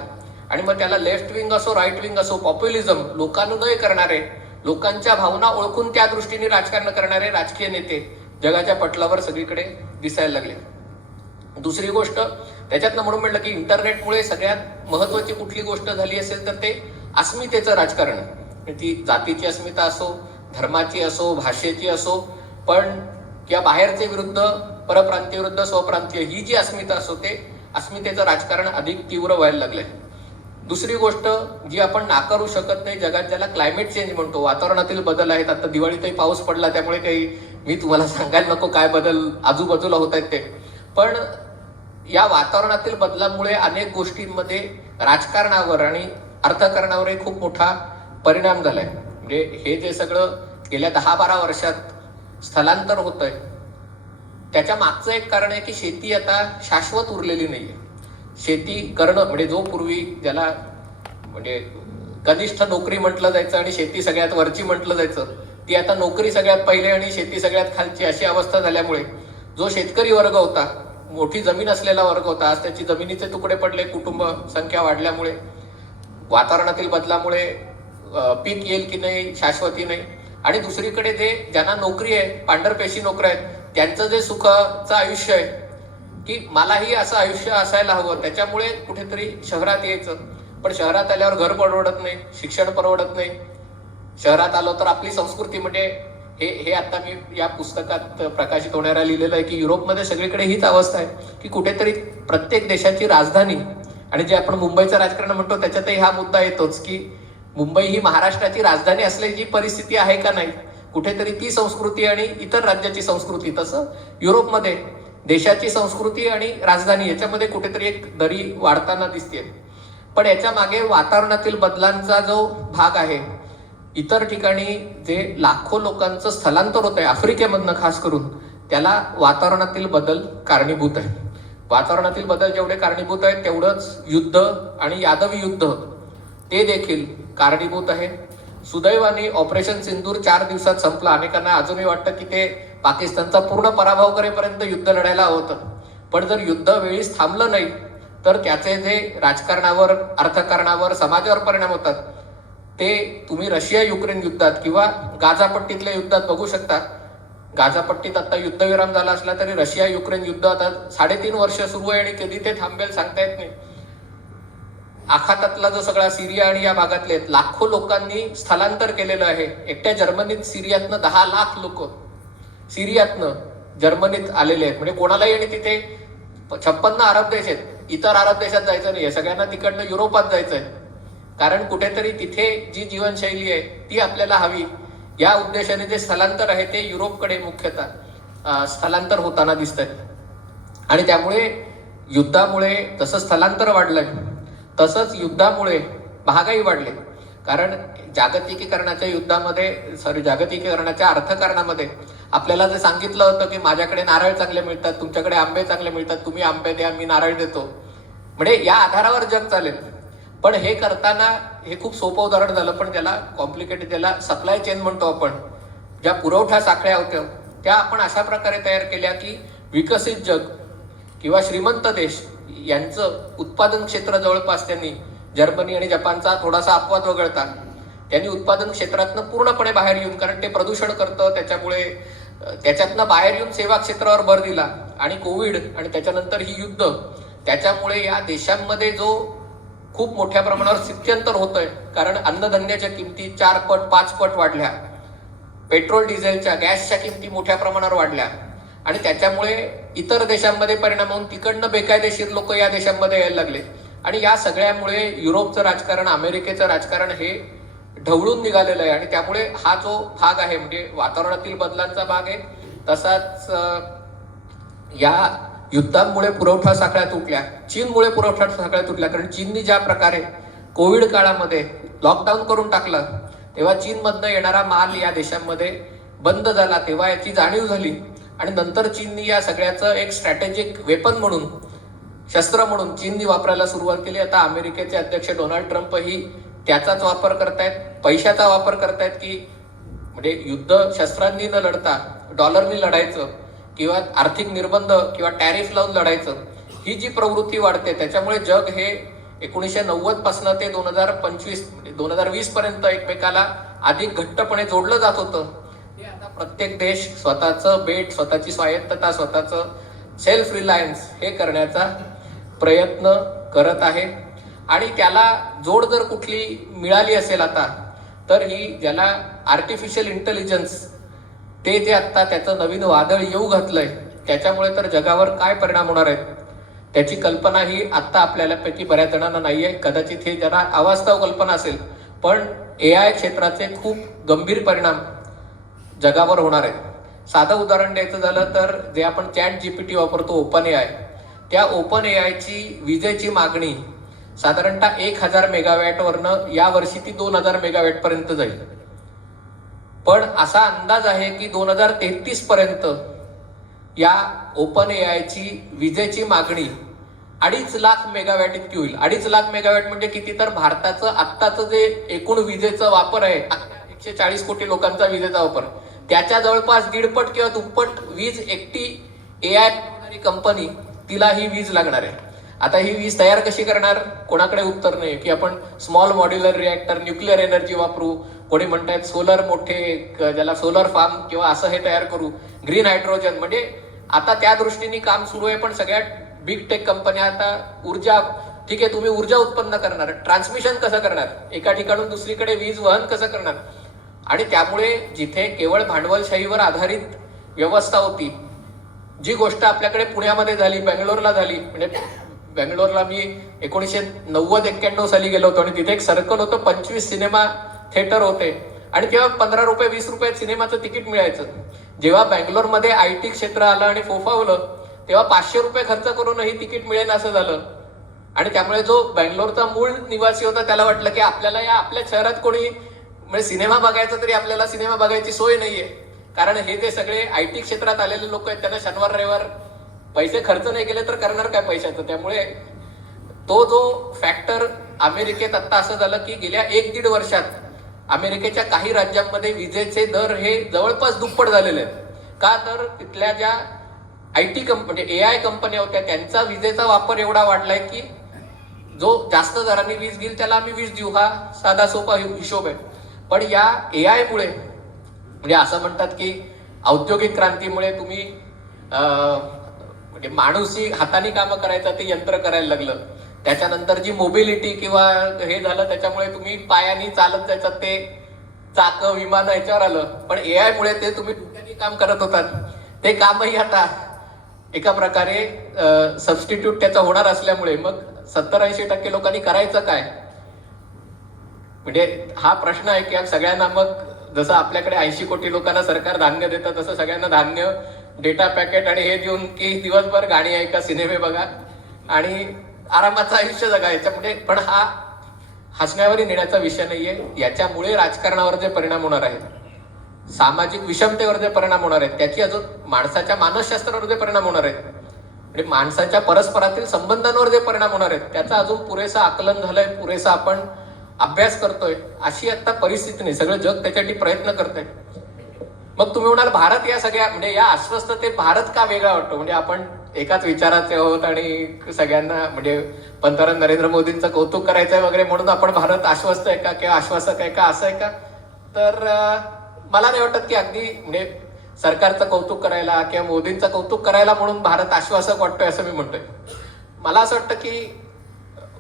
आणि मग त्याला लेफ्ट विंग असो, राईट विंग असो, पॉप्युलिझम, लोकानुनय करणारे, लोकांच्या भावना ओळखून त्या दृष्टीने राजकारण करणारे राजकीय नेते जगाच्या पटलावर सगळीकडे दिसायला लागले. दुसरी गोष्ट त्याच्यातनं म्हणून म्हटलं की इंटरनेटमुळे सगळ्यात महत्वाची कुठली गोष्ट झाली असेल तर ते अस्मितेचं राजकारण. ती जातीची अस्मिता असो, धर्माची असो, भाषेची असो, पण या बाहेरचे विरुद्ध परप्रांतीय विरुद्ध स्वप्रांतीय ही जी अस्मिता असो, ते अस्मितेचं राजकारण अधिक तीव्र व्हायला लागलंय. दुसरी गोष्ट जी आपण नाकारू शकत नाही जगात, ज्याला क्लायमेट चेंज म्हणतो, वातावरणातील बदल आहेत. आता दिवाळीतही पाऊस पडला, त्यामुळे काही मी तुम्हाला सांगायला नको काय बदल आजूबाजूला होत आहेत ते. पण या वातावरणातील बदलामुळे अनेक गोष्टींमध्ये राजकारणावर आणि अर्थकारणावरही खूप मोठा परिणाम झालाय. म्हणजे हे जे सगळं गेल्या 10-12 वर्षात स्थलांतर होतंय, त्याच्या मागचं एक कारण आहे की शेती आता शाश्वत उरलेली नाहीये. शेती करणं म्हणजे जो पूर्वी ज्याला म्हणजे कनिष्ठ नोकरी म्हटलं जायचं आणि शेती सगळ्यात वरची म्हटलं जायचं, ती आता नोकरी सगळ्यात पहिले आणि शेती सगळ्यात खालची अशी अवस्था झाल्यामुळे जो शेतकरी वर्ग होता, मोठी जमीन असलेला वर्ग होता, आज त्याची जमिनीचे तुकडे पडले. कुटुंब संख्या वाढल्यामुळे, वातावरणातील बदलामुळे पीक येईल की नाही शाश्वती नाही. आणि दुसरीकडे जे ज्यांना नोकरी आहे, पांढरपेशी नोकऱ्या आहेत, त्यांचं जे सुखाचं आयुष्य आहे की मलाही असं आयुष्य असायला हवं, त्याच्यामुळे कुठेतरी शहरात यायचं. पण शहरात आल्यावर घर परवडत नाही, शिक्षण परवडत नाही. शहरात आलो तर आपली संस्कृती म्हणजे हे आता मी या पुस्तकात प्रकाशित होणाऱ्या लिहिलेलं आहे की युरोपमध्ये सगळीकडे हीच अवस्था आहे की कुठेतरी प्रत्येक देशाची राजधानी, आणि जे आपण मुंबईचं राजकारण म्हणतो त्याच्यातही हा मुद्दा येतोच की मुंबई ही महाराष्ट्राची राजधानी असल्याची परिस्थिती आहे का नाही, कुठेतरी ती संस्कृती आणि इतर राज्याची संस्कृती. तसं युरोपमध्ये देशाची संस्कृती आणि राजधानी याच्यामध्ये कुठेतरी एक दरी वाढताना दिसते. पण याच्या मागे वातावरणातील बदलांचा जो भाग आहे, इतर ठिकाणी जे लाखो लोकांचं स्थलांतर होत आहे आफ्रिकेमधनं खास करून, त्याला वातावरणातील बदल कारणीभूत आहे. वातावरणातील बदल जेवढे कारणीभूत आहेत तेवढंच युद्ध आणि यादवी युद्ध ते देखील कारणीभूत आहे. सुदैवाने ऑपरेशन सिंदूर 4 दिवसात संपलं. अनेकांना अजूनही वाटतं की ते पाकिस्तानचा पूर्ण पराभव करेपर्यंत युद्ध लढायला हवं होतं. पण जर युद्ध वेळीच थांबलं नाही तर त्याचे जे राजकारणावर, अर्थकारणावर, समाजावर परिणाम होतात ते तुम्ही रशिया युक्रेन युद्धात किंवा गाझापट्टीतल्या युद्धात बघू शकता. गाझापट्टीत आता युद्धविराम झाला असला तरी रशिया युक्रेन युद्ध आता 3.5 वर्ष सुरू आहे आणि कधी ते थांबेल सांगता येत नाही. आखातातला जो सगळा सिरिया आणि या भागातले लाखो लोकांनी स्थलांतर केलेलं आहे. एकट्या जर्मनीत सिरियातनं 10 लाख लोक सिरियातनं जर्मनीत आलेले आहेत. म्हणजे कोणालाही, आणि तिथे 56 अरब देश आहेत, इतर अरब देशात जायचं नाही, सगळ्यांना तिकडनं युरोपात जायचंय. कारण कुठेतरी तिथे जी जीवनशैली आहे ती आपल्याला हवी, या उद्देशाने जे स्थलांतर आहे ते युरोपकडे मुख्यतः स्थलांतर होताना दिसत आहे. आणि त्यामुळे युद्धामुळे जसं स्थलांतर वाढलंय तसंच युद्धामुळे महागाई वाढली. कारण जागतिकीकरणाच्या अर्थकारणामध्ये आपल्याला जे सांगितलं होतं की माझ्याकडे नारळ चांगले मिळतात, तुमच्याकडे आंबे चांगले मिळतात, तुम्ही आंबे द्या, मी नारळ देतो, म्हणजे या आधारावर जग चालेल. पण हे करताना हे खूप सोपं उदाहरण झालं, पण त्याला कॉम्प्लिकेटेड, त्याला सप्लाय चेन म्हणतो आपण. ज्या पुरवठा साखळ्या होत्या त्या आपण अशा प्रकारे तयार केल्या की विकसित जग किंवा श्रीमंत देश यांचं उत्पादन क्षेत्र जवळपास त्यांनी जर्मनी आणि जपानचा थोडासा अपवाद वगळता त्यांनी उत्पादन क्षेत्रातनं पूर्णपणे बाहेर येऊन, कारण ते प्रदूषण करतं, त्याच्यामुळे त्याच्यातनं बाहेर येऊन सेवा क्षेत्रावर भर दिला. आणि कोविड आणि त्याच्यानंतर ही युद्ध, त्याच्यामुळे या देशांमध्ये जो खूप मोठ्या प्रमाणावर स्थित्यंतर होतंय. कारण अन्नधान्याच्या किमती 4 पट 5 पट वाढल्या, पेट्रोल डिझेलच्या गॅसच्या किमती मोठ्या प्रमाणावर वाढल्या आणि त्याच्यामुळे इतर देशांमध्ये परिणाम होऊन तिकडनं बेकायदेशीर लोक या देशांमध्ये यायला लागले. आणि या सगळ्यामुळे युरोपचं राजकारण, अमेरिकेचं राजकारण हे ढवळून निघालेलं आहे. आणि त्यामुळे हा जो भाग आहे म्हणजे वातावरणातील बदलांचा भाग आहे, तसाच या युद्धामुळे पुरवठा साखळ्या तुटल्या, चीनमुळे पुरवठा साखळ्या तुटल्या. कारण चीननी ज्या प्रकारे कोविड काळामध्ये लॉकडाऊन करून टाकलं तेव्हा चीनमधनं येणारा माल या देशांमध्ये बंद झाला, तेव्हा याची जाणीव झाली. आणि नंतर चीननी या सगळ्याचं एक स्ट्रॅटेजिक वेपन म्हणून, शस्त्र म्हणून चीननी वापरायला सुरुवात केली. आता अमेरिकेचे अध्यक्ष डोनाल्ड ट्रम्प ही त्याचाच वापर करतायत, पैशाचा वापर करतायत की म्हणजे युद्ध शस्त्रांनी न लढता डॉलरनी लढायचं किंवा आर्थिक निर्बंध किंवा टॅरिफ लावून लढायचं, ही जी प्रवृत्ती वाढते त्याच्यामुळे जग हे 1990 पासून ते 2020 पर्यंत एकमेकाला अधिक घट्टपणे जोडलं जात होतं. हे आता प्रत्येक देश स्वतःचं बेट, स्वतःची स्वायत्तता, स्वतःचं सेल्फ रिलायन्स हे करण्याचा प्रयत्न करत आहे. आणि त्याला जोड जर कुठली मिळाली असेल आता तर ही ज्याला आर्टिफिशियल इंटेलिजन्स, ते जे आत्ता त्याचं नवीन वादळ येऊ घातलंय त्याच्यामुळे तर जगावर काय परिणाम होणार आहेत त्याची कल्पना ही आत्ता आपल्यापैकी बऱ्याच जणांना नाहीये. कदाचित हे जरा अवास्तव कल्पना असेल, पण AI क्षेत्राचे खूप गंभीर परिणाम जगावर होणार आहेत. साधं उदाहरण द्यायचं झालं तर जे आपण ChatGPT वापरतो ओपन AI, त्या ओपन AIची विजेची मागणी साधारणतः 1000 मेगावॅटवरनं यावर्षी ती 2000 मेगावॅट पर्यंत जाईल. पण असा अंदाज आहे की 2033 पर्यंत या ओपन AIची विजेची मागणी 2.5 लाख मेगावॅट इतकी होईल. 2.5 लाख मेगावॅट म्हणजे किती, तर भारताचं आत्ताचं जे एकूण विजेचा वापर आहे 140 कोटी लोकांचा विजेचा वापर, त्याच्या जवळपास 1.5 पट किंवा दुप्पट वीज एकटी AI कंपनी तिला ही वीज लागणार आहे. आता ही वीज तयार कशी करणार, कोणाकडे उत्तर नाही. की आपण small modular reactor, nuclear energy वापरू, कोणी म्हणतायत सोलर, मोठे ज्याला सोलर फार्म किंवा असं हे तयार करू, ग्रीन हायड्रोजन, म्हणजे आता त्या दृष्टीने काम सुरू आहे. पण सगळ्यात बिग टेक कंपन्या आता ऊर्जा, ठीक आहे तुम्ही ऊर्जा उत्पन्न करणार, ट्रान्समिशन कसं करणार, एका ठिकाणून दुसरीकडे वीज वहन कसं करणार. आणि त्यामुळे जिथे केवळ भांडवलशाहीवर आधारित व्यवस्था होती, जी गोष्ट आपल्याकडे पुण्यामध्ये झाली, बेंगलोरला झाली, म्हणजे बेंगलोरला मी 1990-91 साली गेलो होतो आणि तिथे एक सर्कल होतं, 25 सिनेमा थिएटर होते आणि तेव्हा 15 रुपये 20 रुपयात सिनेमाचं तिकीट मिळायचं. जेव्हा बेंगलोरमध्ये IT क्षेत्र आलं आणि फोफावलं तेव्हा 500 रुपये खर्च करूनही तिकीट मिळेल असं झालं. आणि त्यामुळे जो बेंगलोरचा मूळ निवासी होता त्याला वाटलं की आपल्याला या आपल्या शहरात कोणी म्हणजे सिनेमा बघायचा तरी आपल्याला सिनेमा बघायची सोय नाहीये, कारण हे जे सगळे IT क्षेत्रात आलेले लोक आहेत त्यांना शनिवार रविवार पैसे खर्च नाही केले तर करणार काय पैशाचं. त्यामुळे तो जो फॅक्टर अमेरिकेत आता असं झालं की गेल्या 1-1.5 वर्षात अमेरिकेच्या काही राज्यांमध्ये विजेचे दर हे जवळपास दुप्पट झालेले आहेत. का तर तिथल्या ज्या IT म्हणजे AI कंपन्या होत्या त्यांचा विजेचा वापर एवढा वाढलाय की जो जास्त दराने वीज घेईल त्याला आम्ही वीज देऊ, हा साधा सोपा हिशोब आहे. पण या AI मुळे म्हणजे असं म्हणतात की औद्योगिक क्रांतीमुळे तुम्ही म्हणजे माणूसही हाताने कामं करायचं ते यंत्र करायला लागलं. त्याच्यानंतर जी मोबिलिटी किंवा हे झालं त्याच्यामुळे तुम्ही पायानी चालत जायचं ते चाक विमान याच्यावर आलं. पण AI मुळे ते तुम्ही डोक्याने काम करत होतात ते कामही आता एका प्रकारे सबस्टिट्यूट त्याचा होणार असल्यामुळे मग 70-80% लोकांनी करायचं काय, म्हणजे हा प्रश्न आहे की सगळ्यांना मग जसं आपल्याकडे 80 कोटी लोकांना सरकार धान्य देतं तसं सगळ्यांना धान्य, डेटा पॅकेट आणि हे देऊन की दिवसभर गाणी ऐका, सिनेमे बघा आणि आरामाचं आयुष्य जगा. याच्यामुळे पण हा हसण्यावरही नेण्याचा विषय नाहीये. याच्यामुळे राजकारणावर जे परिणाम होणार आहेत, सामाजिक विषमतेवर जे परिणाम होणार आहेत, त्याची अजून माणसाच्या मानसशास्त्रावर जे परिणाम होणार आहेत, म्हणजे माणसाच्या परस्परातील संबंधांवर जे परिणाम होणार आहेत त्याचा अजून पुरेसा आकलन झालंय, पुरेसा आपण अभ्यास करतोय. अशी आता परिस्थिती नाही, सगळं जग त्याच्यासाठी प्रयत्न करतंय. मग तुम्ही म्हणाल भारत या सगळ्या म्हणजे या अस्वस्थतेत भारत का वेगळा वाटतो, म्हणजे आपण एकाच विचाराचे आहोत आणि सगळ्यांना म्हणजे पंतप्रधान नरेंद्र मोदींचं कौतुक करायचंय वगैरे म्हणून आपण भारत आश्वस्त आहे का किंवा आश्वासक आहे का असं आहे का, तर मला नाही वाटत की अगदी म्हणजे सरकारचं कौतुक करायला किंवा मोदींचं कौतुक करायला म्हणून भारत आश्वासक वाटतोय असं मी म्हणतोय. मला असं वाटतं की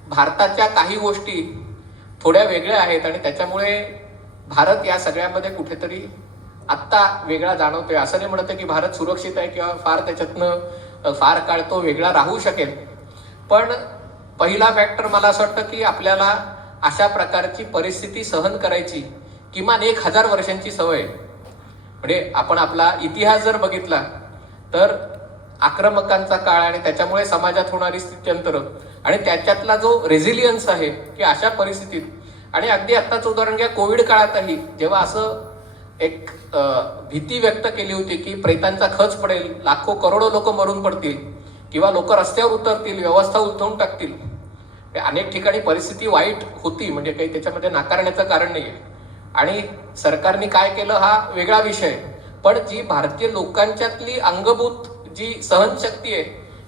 भारताच्या काही गोष्टी थोड्या वेगळ्या आहेत आणि त्याच्यामुळे भारत या सगळ्यामध्ये कुठेतरी आत्ता वेगळा जाणवतोय. असं नाही म्हणत की भारत सुरक्षित आहे किंवा फार त्याच्यातनं फार काळ तो वेगळा राहू शकेल. पण पहिला फॅक्टर मला असं वाटतं की आपल्याला अशा प्रकारची परिस्थिती सहन करायची किमान 1000 वर्षांची सवय. म्हणजे आपण आपला इतिहास जर बघितला तर आक्रमकांचा काळ आणि त्याच्यामुळे समाजात होणारी स्थित्यंतर आणि त्याच्यातला जो रेझिलियन्स आहे की अशा परिस्थितीत, आणि अगदी आत्ताच उदाहरण घ्या कोविड काळातही जेव्हा असं एक भीती व्यक्त केली होती की प्रेतांचा खच पडेल, लाखो करोडो लोक मरून पडतील किंवा लोक रस्त्यावर उतरतील, व्यवस्था उलथवून टाकतील, अनेक ठिकाणी परिस्थिती वाईट होती, म्हणजे काही त्याच्यामध्ये नाकारण्याचं कारण नाहीये. आणि सरकारने काय केलं हा वेगळा विषय, पण जी भारतीय लोकांच्यातली अंगभूत जी सहनशक्ती आहे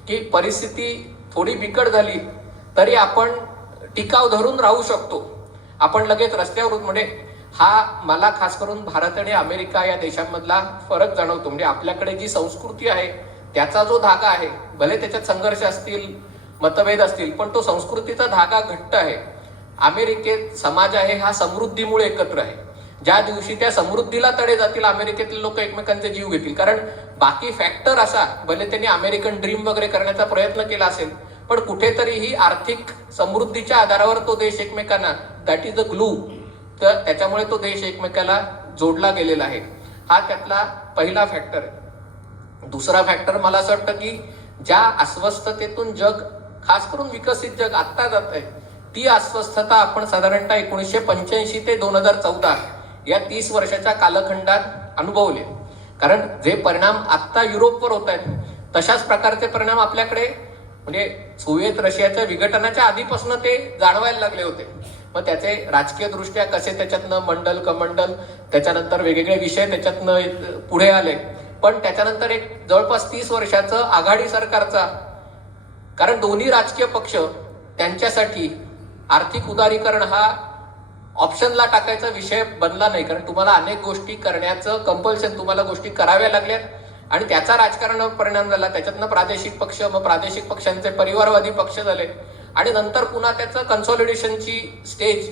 की परिस्थिती थोडी बिकट झाली तरी आपण टिकाव धरून राहू शकतो, आपण लगेच रस्त्यावर, म्हणजे हा मला खास करून भारत आणि अमेरिका या देशांमधला फरक जाणवतो. म्हणजे आपल्याकडे जी संस्कृती आहे त्याचा जो धागा आहे, भले त्याच्यात संघर्ष असतील, मतभेद असतील, पण तो संस्कृतीचा धागा घट्ट आहे. अमेरिकेत समाज आहे हा समृद्धीमुळे एकत्र आहे. ज्या दिवशी त्या समृद्धीला तडे जातील अमेरिकेतले लोक एकमेकांचे जीव घेतील, कारण बाकी फॅक्टर असा, भले त्यांनी अमेरिकन ड्रीम वगैरे करण्याचा प्रयत्न केला असेल पण कुठेतरी ही आर्थिक समृद्धीच्या आधारावर तो देश एकमेकांना, दॅट इज द ग्लू, तर त्याच्यामुळे तो देश एकमेकाला जोडला गेलेला आहे. हा त्यातला पहिला फॅक्टर आहे. दुसरा फॅक्टर मला असं वाटतं की ज्या अस्वस्थतेतून जग, खास करून विकसित जग आत्ता जात आहे, ती अस्वस्थता आपण साधारणतः 1985 ते 2014 या 30 वर्षाच्या कालखंडात अनुभवले. कारण जे परिणाम आत्ता युरोपवर होत आहेत तशाच प्रकारचे परिणाम आपल्याकडे म्हणजे सोव्हिएत रशियाच्या विघटनाच्या आधीपासून ते जाणवायला लागले होते. मग त्याचे राजकीय दृष्ट्या कसे त्याच्यातनं मंडल कमंडल, त्याच्यानंतर वेगवेगळे विषय त्याच्यातनं पुढे आले. पण त्याच्यानंतर एक जवळपास 30 वर्षाचं आघाडी सरकारचा, कारण दोन्ही राजकीय पक्ष त्यांच्यासाठी आर्थिक उदारीकरण हा ऑप्शनला टाकायचा विषय बनला नाही, कारण तुम्हाला अनेक गोष्टी करण्याचं कंपल्शन, तुम्हाला गोष्टी कराव्या लागल्या आणि त्याचा राजकारणावर परिणाम झाला. त्याच्यातनं प्रादेशिक पक्ष, मग प्रादेशिक पक्षांचे परिवारवादी पक्ष झाले आणि नंतर पुन्हा त्याचं कन्सॉलिडेशनची स्टेज.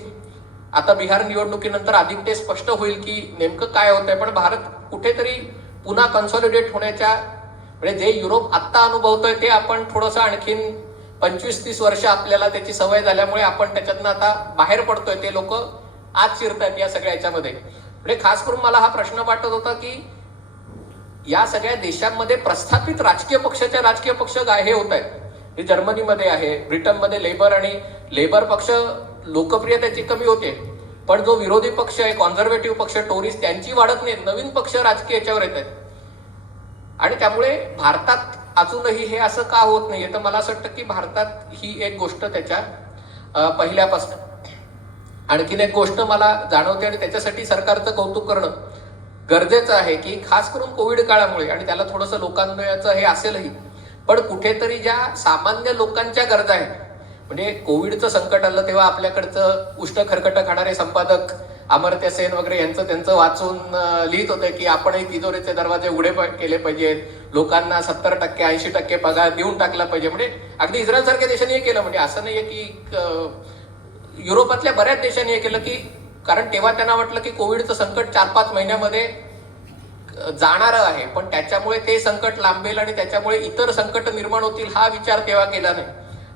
आता बिहार निवडणुकीनंतर अधिक ते स्पष्ट होईल की नेमकं काय होतंय, पण भारत कुठेतरी पुन्हा कन्सॉलिडेट होण्याच्या, म्हणजे जे युरोप आत्ता अनुभवतोय ते आपण थोडंसं आणखीन 25-30 वर्ष आपल्याला त्याची सवय झाल्यामुळे आपण त्याच्यातनं आता बाहेर पडतोय, ते लोक आत शिरतायत या सगळ्या याच्यामध्ये. म्हणजे खास करून मला हा प्रश्न वाटत होता की या सगळ्या देशांमध्ये प्रस्थापित राजकीय पक्षाचे राजकीय पक्ष हे होत आहेत, हे जर्मनीमध्ये आहे, ब्रिटनमध्ये लेबर पक्ष लोकप्रियतेची कमी होते, पण जो विरोधी पक्ष आहे, कॉन्झर्वेटिव्ह पक्ष, टोरीज, त्यांची वाढत नाही, नवीन पक्ष राजकीय याच्यावर येत आहेत. आणि त्यामुळे भारतात अजूनही हे असं का होत नाहीये, तर मला असं वाटतं की भारतात ही एक गोष्ट त्याच्या पहिल्यापासून आणखीन एक गोष्ट मला जाणवते आणि त्याच्यासाठी सरकारचं कौतुक करणं गरजेचं आहे की खास करून कोविड काळामुळे, आणि त्याला थोडंसं लोकांचं हे असेलही, पण कुठेतरी ज्या सामान्य लोकांच्या गरजा आहेत, म्हणजे कोविडचं संकट आलं तेव्हा आपल्याकडचं उष्ट खरकट खाणारे संपादक अमर्त्य सेन वगैरे त्यांचं वाचून लिहित होते की आपणही तिजोरीचे दरवाजे उघडे केले पाहिजेत, लोकांना 70% 80% पगार देऊन टाकला पाहिजे. म्हणजे अगदी इस्रायल सारख्या देशांनी हे केलं, म्हणजे असं नाहीये की युरोपातल्या बऱ्याच देशांनी हे केलं, की कारण तेव्हा त्यांना वाटलं की कोविडचं संकट 4-5 महिन्यामध्ये जाणारं आहे, पण त्याच्यामुळे ते संकट लांबेल आणि त्याच्यामुळे इतर संकट निर्माण होतील हा विचार तेव्हा केला नाही.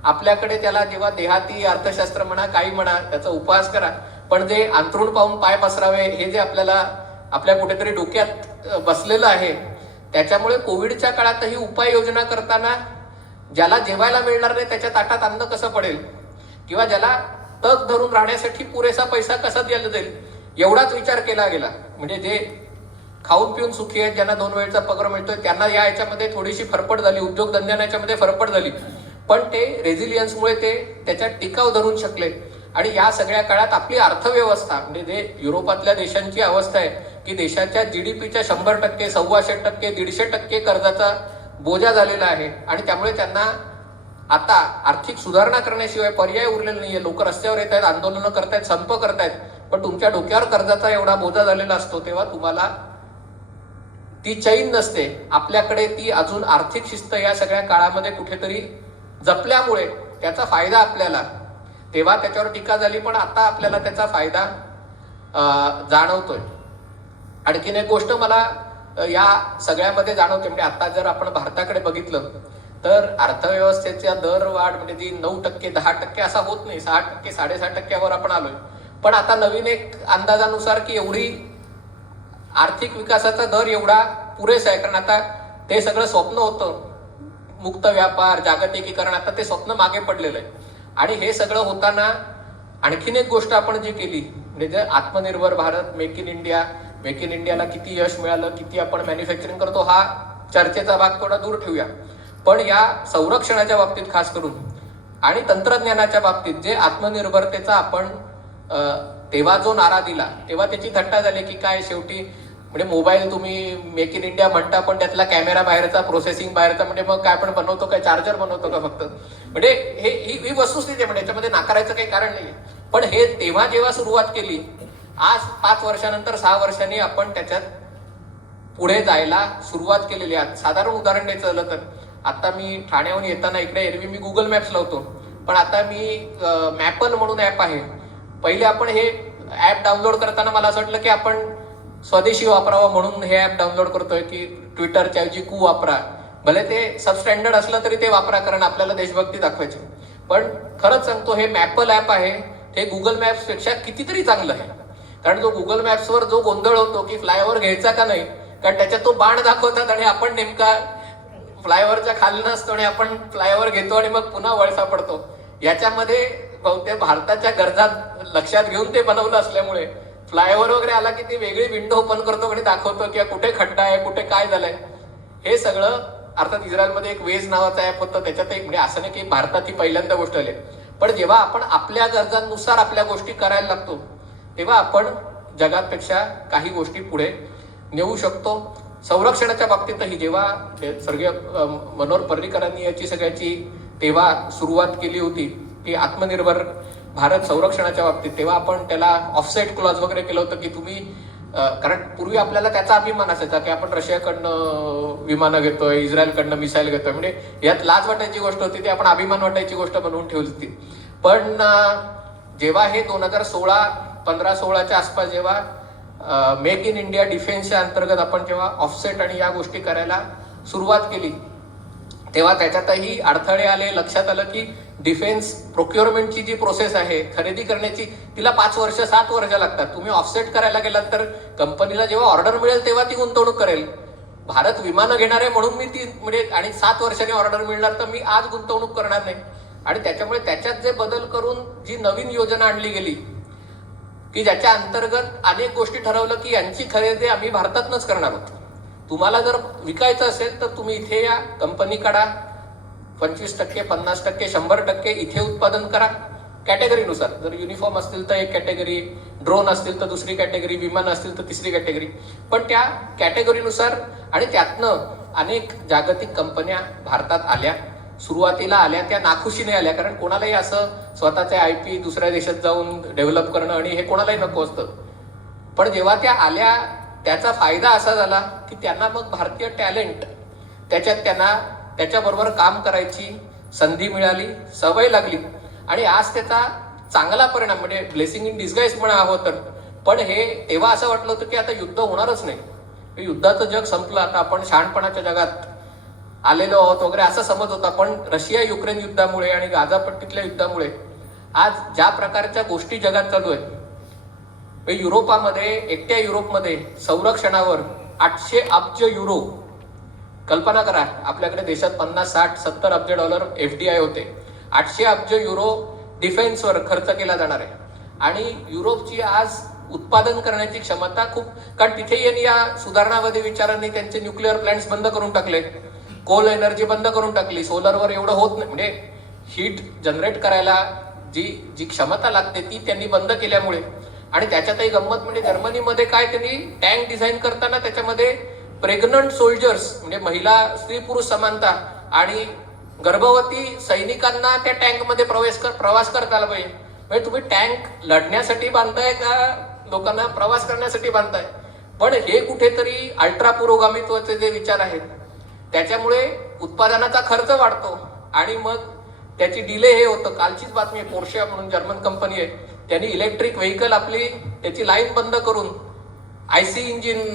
आपल्याकडे त्याला जेव्हा देहाती अर्थशास्त्र म्हणा, काही म्हणा, त्याचा उपहास करा, पण जे अंथरूण पाहून पाय पसरावे हे जे आपल्या कुठेतरी डोक्यात बसलेलं आहे, त्याच्यामुळे कोविडच्या काळातही उपाययोजना करताना ज्याला जेवायला मिळणार नाही त्याच्या ताटात अन्न कसं पडेल, किंवा ज्याला तग धरून राहण्यासाठी पुरेसा पैसा कसा दिला जाईल, एवढाच विचार केला गेला. म्हणजे जे खाऊन पिऊन सुखी आहेत, ज्यांना 2 वेळचा पगार मिळतोय, त्यांना या याच्यामध्ये थोडीशी फरफट झाली, उद्योगधंद्यांना याच्यामध्ये फरफट झाली, पण ते रेझिलियन्समुळे ते त्याच्यात टिकाव धरून शकले. आणि या सगळ्या काळात आपली अर्थव्यवस्था, म्हणजे जे युरोपातल्या देशांची अवस्था आहे की देशाच्या जीडीपीच्या 100%, 125%, 150% कर्जाचा बोजा झालेला आहे, आणि त्यामुळे त्यांना आता आर्थिक सुधारणा करण्याशिवाय पर्याय उरलेला नाहीये. लोक रस्त्यावर येत आहेत, आंदोलनं करतायत, संप करतायत, पण तुमच्या डोक्यावर कर्जाचा एवढा बोजा झालेला असतो तेव्हा तुम्हाला ती चैन नसते. आपल्याकडे ती अजून आर्थिक शिस्त या सगळ्या काळामध्ये कुठेतरी जपल्यामुळे त्याचा फायदा आपल्याला, तेव्हा त्याच्यावर टीका झाली पण आता आपल्याला त्याचा फायदा जाणवतोय. आणखीन एक गोष्ट मला या सगळ्यामध्ये जाणवते, म्हणजे आता जर आपण भारताकडे बघितलं तर अर्थव्यवस्थेचा दर वाढ म्हणजे ती 9%, 10% असा होत नाही, 6%, 6.5%वर आपण आलोय. पण आता नवीन एक अंदाजानुसार की एवढी आर्थिक विकासाचा दर एवढा पुरेसा आहे, कारण आता ते सगळं स्वप्न होतं, मुक्त व्यापार, जागतिकीकरण, आता ते स्वप्न मागे पडलेलं आहे. आणि हे सगळं होताना आणखीन एक गोष्ट आपण जी केली, म्हणजे जे आत्मनिर्भर भारत, मेक इन इंडियाला किती यश मिळालं, किती आपण मॅन्युफॅक्चरिंग करतो, हा चर्चेचा भाग थोडा दूर ठेवूया. पण या संरक्षणाच्या बाबतीत खास करून आणि तंत्रज्ञानाच्या बाबतीत जे आत्मनिर्भरतेचा आपण तेव्हा जो नारा दिला तेव्हा त्याची थट्टा झाली की काय, शेवटी म्हणजे मोबाईल तुम्ही मेक इन इंडिया म्हणता पण त्यातला कॅमेरा बाहेरचा, प्रोसेसिंग बाहेरचा, म्हणजे मग काय आपण बनवतो काय, चार्जर बनवतो का फक्त, म्हणजे ही वस्तुस्थिती आहे, म्हणजे याच्यामध्ये नाकारायचं काही कारण नाहीये. पण हे तेव्हा जेव्हा सुरुवात केली, आज 5 वर्षानंतर 6 वर्षांनी आपण त्याच्यात पुढे जायला सुरुवात केलेली आहे. साधारण उदाहरण द्यायचं झालं तर आता मी ठाण्याहून येताना इकडे एरवी मी गुगल मॅप्स लावतो, पण आता मी मॅपल म्हणून ऍप आहे. पहिले आपण हे ऍप डाउनलोड करताना मला असं वाटलं की आपण स्वदेशी वापरावं म्हणून हे ऍप डाउनलोड करतोय, की ट्विटरच्या ऐवजी कू वापरा, भले ते सबस्टँडर्ड असलं तरी ते वापरा, कारण आपल्याला देशभक्ती दाखवायची. पण खरंच सांगतो, हे मॅपल ऍप आहे हे गुगल मॅप्स पेक्षा कितीतरी चांगलं आहे. कारण जो गुगल मॅप्सवर जो गोंधळ होतो की फ्लायओव्हर घ्यायचा का नाही, कारण त्याच्यात तो बाण दाखवतात आणि आपण नेमका फ्लायओव्हरच्या खाली नसतो आणि आपण फ्लायओव्हर घेतो आणि मग पुन्हा वळसा पडतो. याच्यामध्ये बहुतेक भारताच्या गरजा लक्षात घेऊन ते बनवलं असल्यामुळे फ्लायओव्हर वगैरे आला की ती वेगळी विंडो ओपन करतो आणि दाखवतो की कुठे खड्डा आहे, कुठे काय झालंय. हे सगळं अर्थात इस्रायलमध्ये एक वेज नावाचा ऍप होतं, त्याच्यात एक, म्हणजे असं नाही की भारतात ही पहिल्यांदा गोष्ट आली, पण जेव्हा आपण आपल्या गरजांनुसार आपल्या गोष्टी करायला लागतो तेव्हा आपण जगापेक्षा काही गोष्टी पुढे नेऊ शकतो. संरक्षणाच्या बाबतीतही जेव्हा स्वर्गीय मनोहर पर्रीकरांनी याची सगळ्याची तेव्हा सुरुवात केली होती की आत्मनिर्भर भारत संरक्षणाच्या बाबतीत, तेव्हा आपण त्याला ऑफसेट क्लॉज वगैरे केलं होतं की तुम्ही, कारण पूर्वी आपल्याला त्याचा अभिमान असायचा की आपण रशियाकडनं विमानं घेतोय, इस्रायलकडनं मिसाईल घेतोय, म्हणजे यात लाज वाटायची गोष्ट होती, ती आपण अभिमान वाटायची गोष्ट बनवून ठेवली होती. पण जेव्हा हे 2015-16च्या आसपास जेव्हा मेक इन इंडिया डिफेन्सच्या अंतर्गत आपण जेव्हा ऑफसेट आणि या गोष्टी करायला सुरुवात केली तेव्हा त्याच्यातही अडथळे आले. लक्षात आलं की डिफेन्स प्रोक्युअरमेंटची जी प्रोसेस आहे खरेदी करण्याची, तिला 5 वर्ष 7 वर्ष लागतात. तुम्ही ऑफसेट करायला गेलात तर कंपनीला जेव्हा ऑर्डर मिळेल तेव्हा ती गुंतवणूक करेल. भारत विमानं घेणार आहे म्हणून मी ती म्हणजे आणि 7 वर्षांनी ऑर्डर मिळणार तर मी आज गुंतवणूक करणार नाही. आणि त्याच्यामुळे त्याच्यात जे बदल करून जी नवीन योजना आणली गेली की ज्याच्या अंतर्गत अनेक गोष्टी ठरवलं की यांची खरेदी आम्ही भारतातनंच करणार आहोत. तुम्हाला जर विकायचं असेल तर तुम्ही इथे या, कंपनी काढा, 25%, 50%, 100% इथे उत्पादन करा कॅटेगरीनुसार. जर युनिफॉर्म असतील तर एक कॅटेगरी, ड्रोन असतील तर दुसरी कॅटेगरी, विमान असतील तर तिसरी कॅटेगरी, पण त्या कॅटेगरीनुसार. आणि त्यातनं अनेक जागतिक कंपन्या भारतात आल्या. सुरुवातीला आल्या त्या नाखुशीने आल्या, कारण कोणालाही असं स्वतःचे IP दुसऱ्या देशात जाऊन डेव्हलप करणं आणि हे कोणालाही नको असतं. पण जेव्हा त्या आल्या त्याचा फायदा असा झाला की त्यांना मग भारतीय टॅलेंट त्याच्यात त्यांना त्याच्याबरोबर काम करायची संधी मिळाली, सवय लागली. आणि आज त्याचा चांगला परिणाम म्हणजे ब्लेसिंग इन डिस्गाईज म्हणा हवं तर. पण हे तेव्हा असं वाटलं होतं की आता युद्ध होणारच नाही, युद्धाचं जग संपलं, आता आपण शहाणपणाच्या जगात आलेलो आहोत वगैरे असा समज होता. पण रशिया युक्रेन युद्धामुळे आणि गाझापट्टीतल्या युद्धामुळे आज ज्या प्रकारच्या गोष्टी जगात चालू आहेत, युरोपामध्ये, एकट्या युरोपमध्ये संरक्षणावर 800 अब्ज युरो, कल्पना करा, आपल्याकडे देशात 50, 60, 70 अब्ज डॉलर FDI होते. 800 अब्ज युरो डिफेन्सवर खर्च केला जाणार आहे. आणि युरोपची आज उत्पादन करण्याची क्षमता खूप, कारण तिथे या सुधारणावादी विचारांनी त्यांचे न्यूक्लिअर प्लांट्स बंद करून टाकले, कोल एनर्जी बंद करून टाकली, सोलरवर एवढं होत नाही, म्हणजे हीट जनरेट करायला जी क्षमता लागते ती त्यांनी बंद केल्यामुळे. आणि त्याच्यातही गंमत म्हणजे जर्मनीमध्ये काय, त्यांनी टँक डिझाईन करताना त्याच्यामध्ये प्रेग्नंट सोल्जर्स म्हणजे महिला, स्त्री पुरुष समानता आणि गर्भवती सैनिकांना त्या टँकमध्ये प्रवास करता आला पाहिजे. म्हणजे तुम्ही टँक लढण्यासाठी बांधताय का लोकांना प्रवास करण्यासाठी बांधताय? पण हे कुठेतरी अल्ट्रा पुरोगामित्वाचे जे विचार आहेत त्याच्यामुळे उत्पादनाचा खर्च वाढतो आणि मग त्याची डिले हे होतं. कालचीच बातमी, पोर्शे म्हणून जर्मन कंपनी आहे, त्यांनी इलेक्ट्रिक व्हेकल आपली त्याची लाईन बंद करून IC इंजिन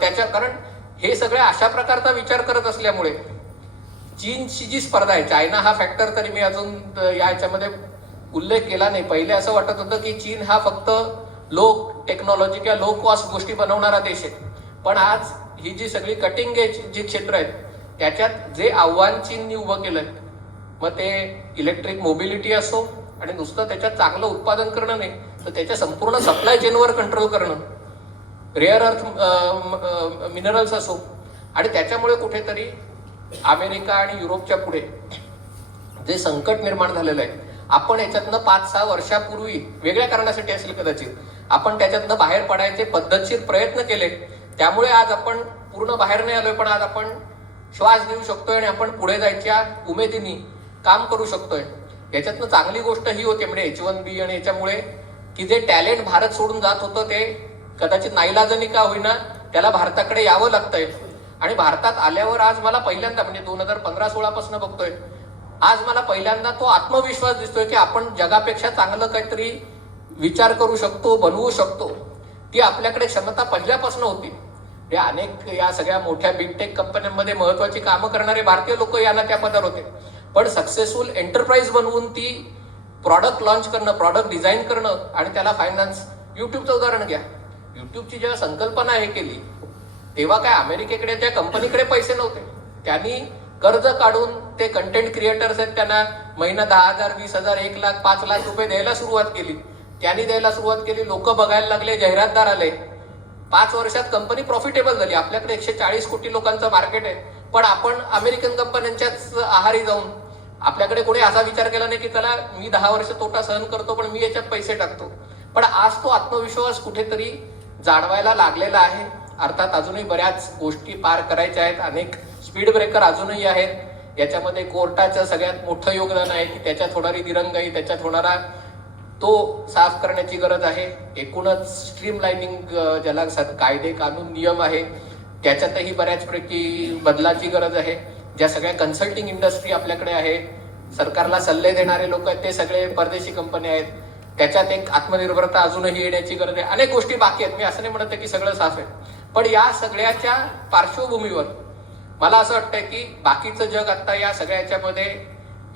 त्याच्या, कारण हे सगळे अशा प्रकारचा विचार करत असल्यामुळे चीनची जी स्पर्धा आहे, चायना हा फॅक्टर तरी मी अजून याच्यामध्ये उल्लेख केला नाही. पहिले असं वाटत होतं की चीन हा फक्त लो टेक्नॉलॉजी किंवा लो कॉस्ट गोष्टी बनवणारा देश आहे. पण आज ही जी सगळी कटिंग एज जी क्षेत्र आहेत त्याच्यात जे आव्हान चीननी उभं केलंय, मग ते इलेक्ट्रिक मोबिलिटी असो आणि नुसतं त्याच्यात चांगलं उत्पादन करणं नाही तर त्याच्या संपूर्ण सप्लाय चेनवर कंट्रोल करणं, रेअर अर्थ मिनरल्स असो. आणि त्याच्यामुळे कुठेतरी अमेरिका आणि युरोपच्या पुढे जे संकट निर्माण झालेलं आहे, आपण याच्यातनं 5-6 वर्षापूर्वी वेगळ्या कारणासाठी असेल कदाचित, आपण त्याच्यातनं बाहेर पडायचे पद्धतशीर प्रयत्न केले. त्यामुळे आज आपण पूर्ण बाहेर नाही आलोय, पण आज आपण श्वास घेऊ शकतोय आणि आपण पुढे जायच्या उमेदीने काम करू शकतोय. याच्यातनं चांगली गोष्ट ही होती म्हणजे H1B आणि याच्यामुळे की जे टॅलेंट भारत सोडून जात होतं ते कदाचित नाईलाजानी का होईना त्याला भारताकडे यावं लागतंय. आणि भारतात आल्यावर आज मला पहिल्यांदा म्हणजे 2015-16 पासून बघतोय, आज मला पहिल्यांदा तो आत्मविश्वास दिसतोय की आपण जगापेक्षा चांगलं काहीतरी विचार करू शकतो, बनवू शकतो. ती आपल्याकडे क्षमता पहिल्यापासून होती. हे अनेक या सगळ्या मोठ्या बिग टेक कंपन्यांमध्ये महत्वाची कामं करणारे भारतीय लोक यांना त्या पदावर होते. पण सक्सेसफुल एंटरप्राइज बनवून ती प्रॉडक्ट लॉन्च करणं, प्रॉडक्ट डिझाईन करणं आणि त्याला फायनान्स. युट्यूबचं उदाहरण घ्या, युट्यूबची जेव्हा संकल्पना हे केली तेव्हा काय अमेरिकेकडे त्या कंपनीकडे पैसे नव्हते, त्यांनी कर्ज काढून ते कंटेंट क्रिएटर्स आहेत त्यांना महिना 10,000, 20,000, 1 लाख, 5 लाख रुपये द्यायला सुरुवात केली. त्यांनी द्यायला सुरुवात केली, लोक बघायला लागले, जाहिरातदार आले. 5 वर्षात कंपनी प्रॉफिटेबल झाली. आपल्याकडे 140 कोटी लोकांचं मार्केट आहे, पण आपण अमेरिकन कंपन्यांच्याच आहारी जाऊन आपल्याकडे कोणी असा विचार केला नाही की त्याला मी 10 वर्ष तोटा सहन करतो पण मी याच्यात पैसे टाकतो. पण आज तो आत्मविश्वास कुठेतरी जाणवायला लागलेला आहे. अर्थात अजूनही बऱ्याच गोष्टी पार करायच्या आहेत, अनेक स्पीड ब्रेकर अजूनही आहेत. याच्यामध्ये कोर्टाचं सगळ्यात मोठं योगदान आहे की त्याच्यात होणारी दिरंगाई, त्याच्यात होणारा तो साफ करण्याची गरज आहे. एकूणच स्ट्रीमलाइनिंग ज्याला कायदे कानून नियम आहे त्याच्यातही बऱ्याचपैकी बदलाची गरज आहे. ज्या सगळ्या कन्सल्टिंग इंडस्ट्री आपल्याकडे आहे, सरकारला सल्ले देणारे लोक आहेत ते सगळे परदेशी कंपन्या आहेत. त्याच्यात एक आत्मनिर्भरता अजूनही येण्याची गरज आहे. अनेक गोष्टी बाकी आहेत, मी असं नाही म्हणत की सगळं साफ आहे. पण या सगळ्याच्या पार्श्वभूमीवर मला असं वाटतंय की बाकीचं जग आता या सगळ्याच्यामध्ये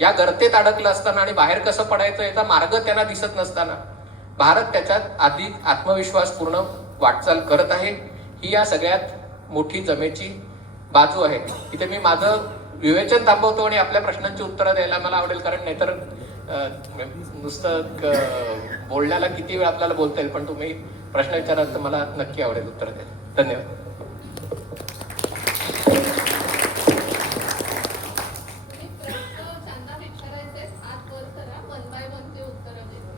या गर्तेत अडकलं असताना आणि बाहेर कसं पडायचं याचा मार्ग त्यांना दिसत नसताना भारत त्याच्यात अधिक आत्मविश्वास पूर्ण वाटचाल करत आहे. ही या सगळ्यात मोठी जमेची बाजू आहे. इथे मी माझं विवेचन थांबवतो आणि आपल्या प्रश्नांची उत्तरं द्यायला मला आवडेल, कारण नाहीतर नुसतं बोलण्याला किती वेळ आपल्याला बोलता येईल, पण तुम्ही प्रश्न विचाराल तर मला नक्की आवडेल उत्तर द्यायला. धन्यवाद. ज्यांना विचारायचे हात वर करा, 1 by 1 ते उत्तरं देतो.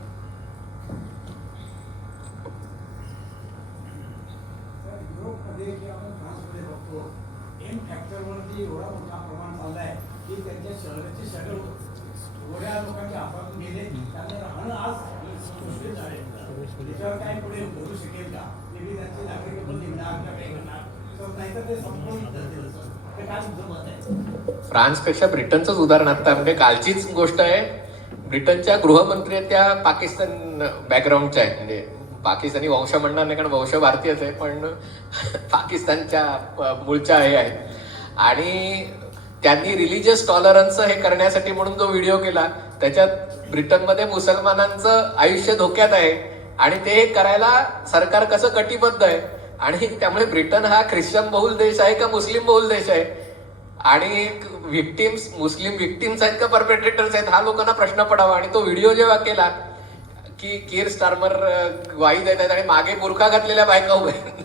युरोपमध्ये किंवा आपण फ्रान्समध्ये बघतो, एम फॅक्टरवरती एवढा मोठा प्रमाण चाललाय की त्यांच्या शहराचे सगळे एवढ्या लोकांचे आपण गेले त्यांना राहणं आज मुश्किल झाले. त्याच्यावर काय पुढे करू शकेल का? मी त्यांचे नागरिक पण निघणार का काही करणार, नाहीतर ते संपूर्ण ते काय तुमचं मत आहे? फ्रान्सपेक्षा ब्रिटनचंच उदाहरण आता म्हणजे कालचीच गोष्ट आहे. ब्रिटनच्या गृहमंत्री त्या पाकिस्तान बॅकग्राऊंडच्या आहेत, म्हणजे पाकिस्तानी वंश म्हणणार नाही कारण वंश भारतीयच आहे, पण पाकिस्तानच्या मूळच्या हे आहेत. आणि त्यांनी रिलिजियस टॉलरन्स हे करण्यासाठी म्हणून जो व्हिडिओ केला त्याच्यात ब्रिटनमध्ये मुसलमानांचं आयुष्य धोक्यात आहे आणि ते करायला सरकार कसं कटिबद्ध आहे. आणि त्यामुळे ब्रिटन हा ख्रिश्चन बहुल देश आहे का मुस्लिम बहुल देश आहे, आणि विक्टिम्स मुस्लिम विक्टिम्स आहेत का परपेट्रेटर्स आहेत, हा लोकांना प्रश्न पडावा. आणि तो व्हिडिओ जेव्हा केला की कीर स्टार्मर ग्वाही देत आहेत आणि मागे बुरखा घातलेल्या बायका उभ्या आहेत,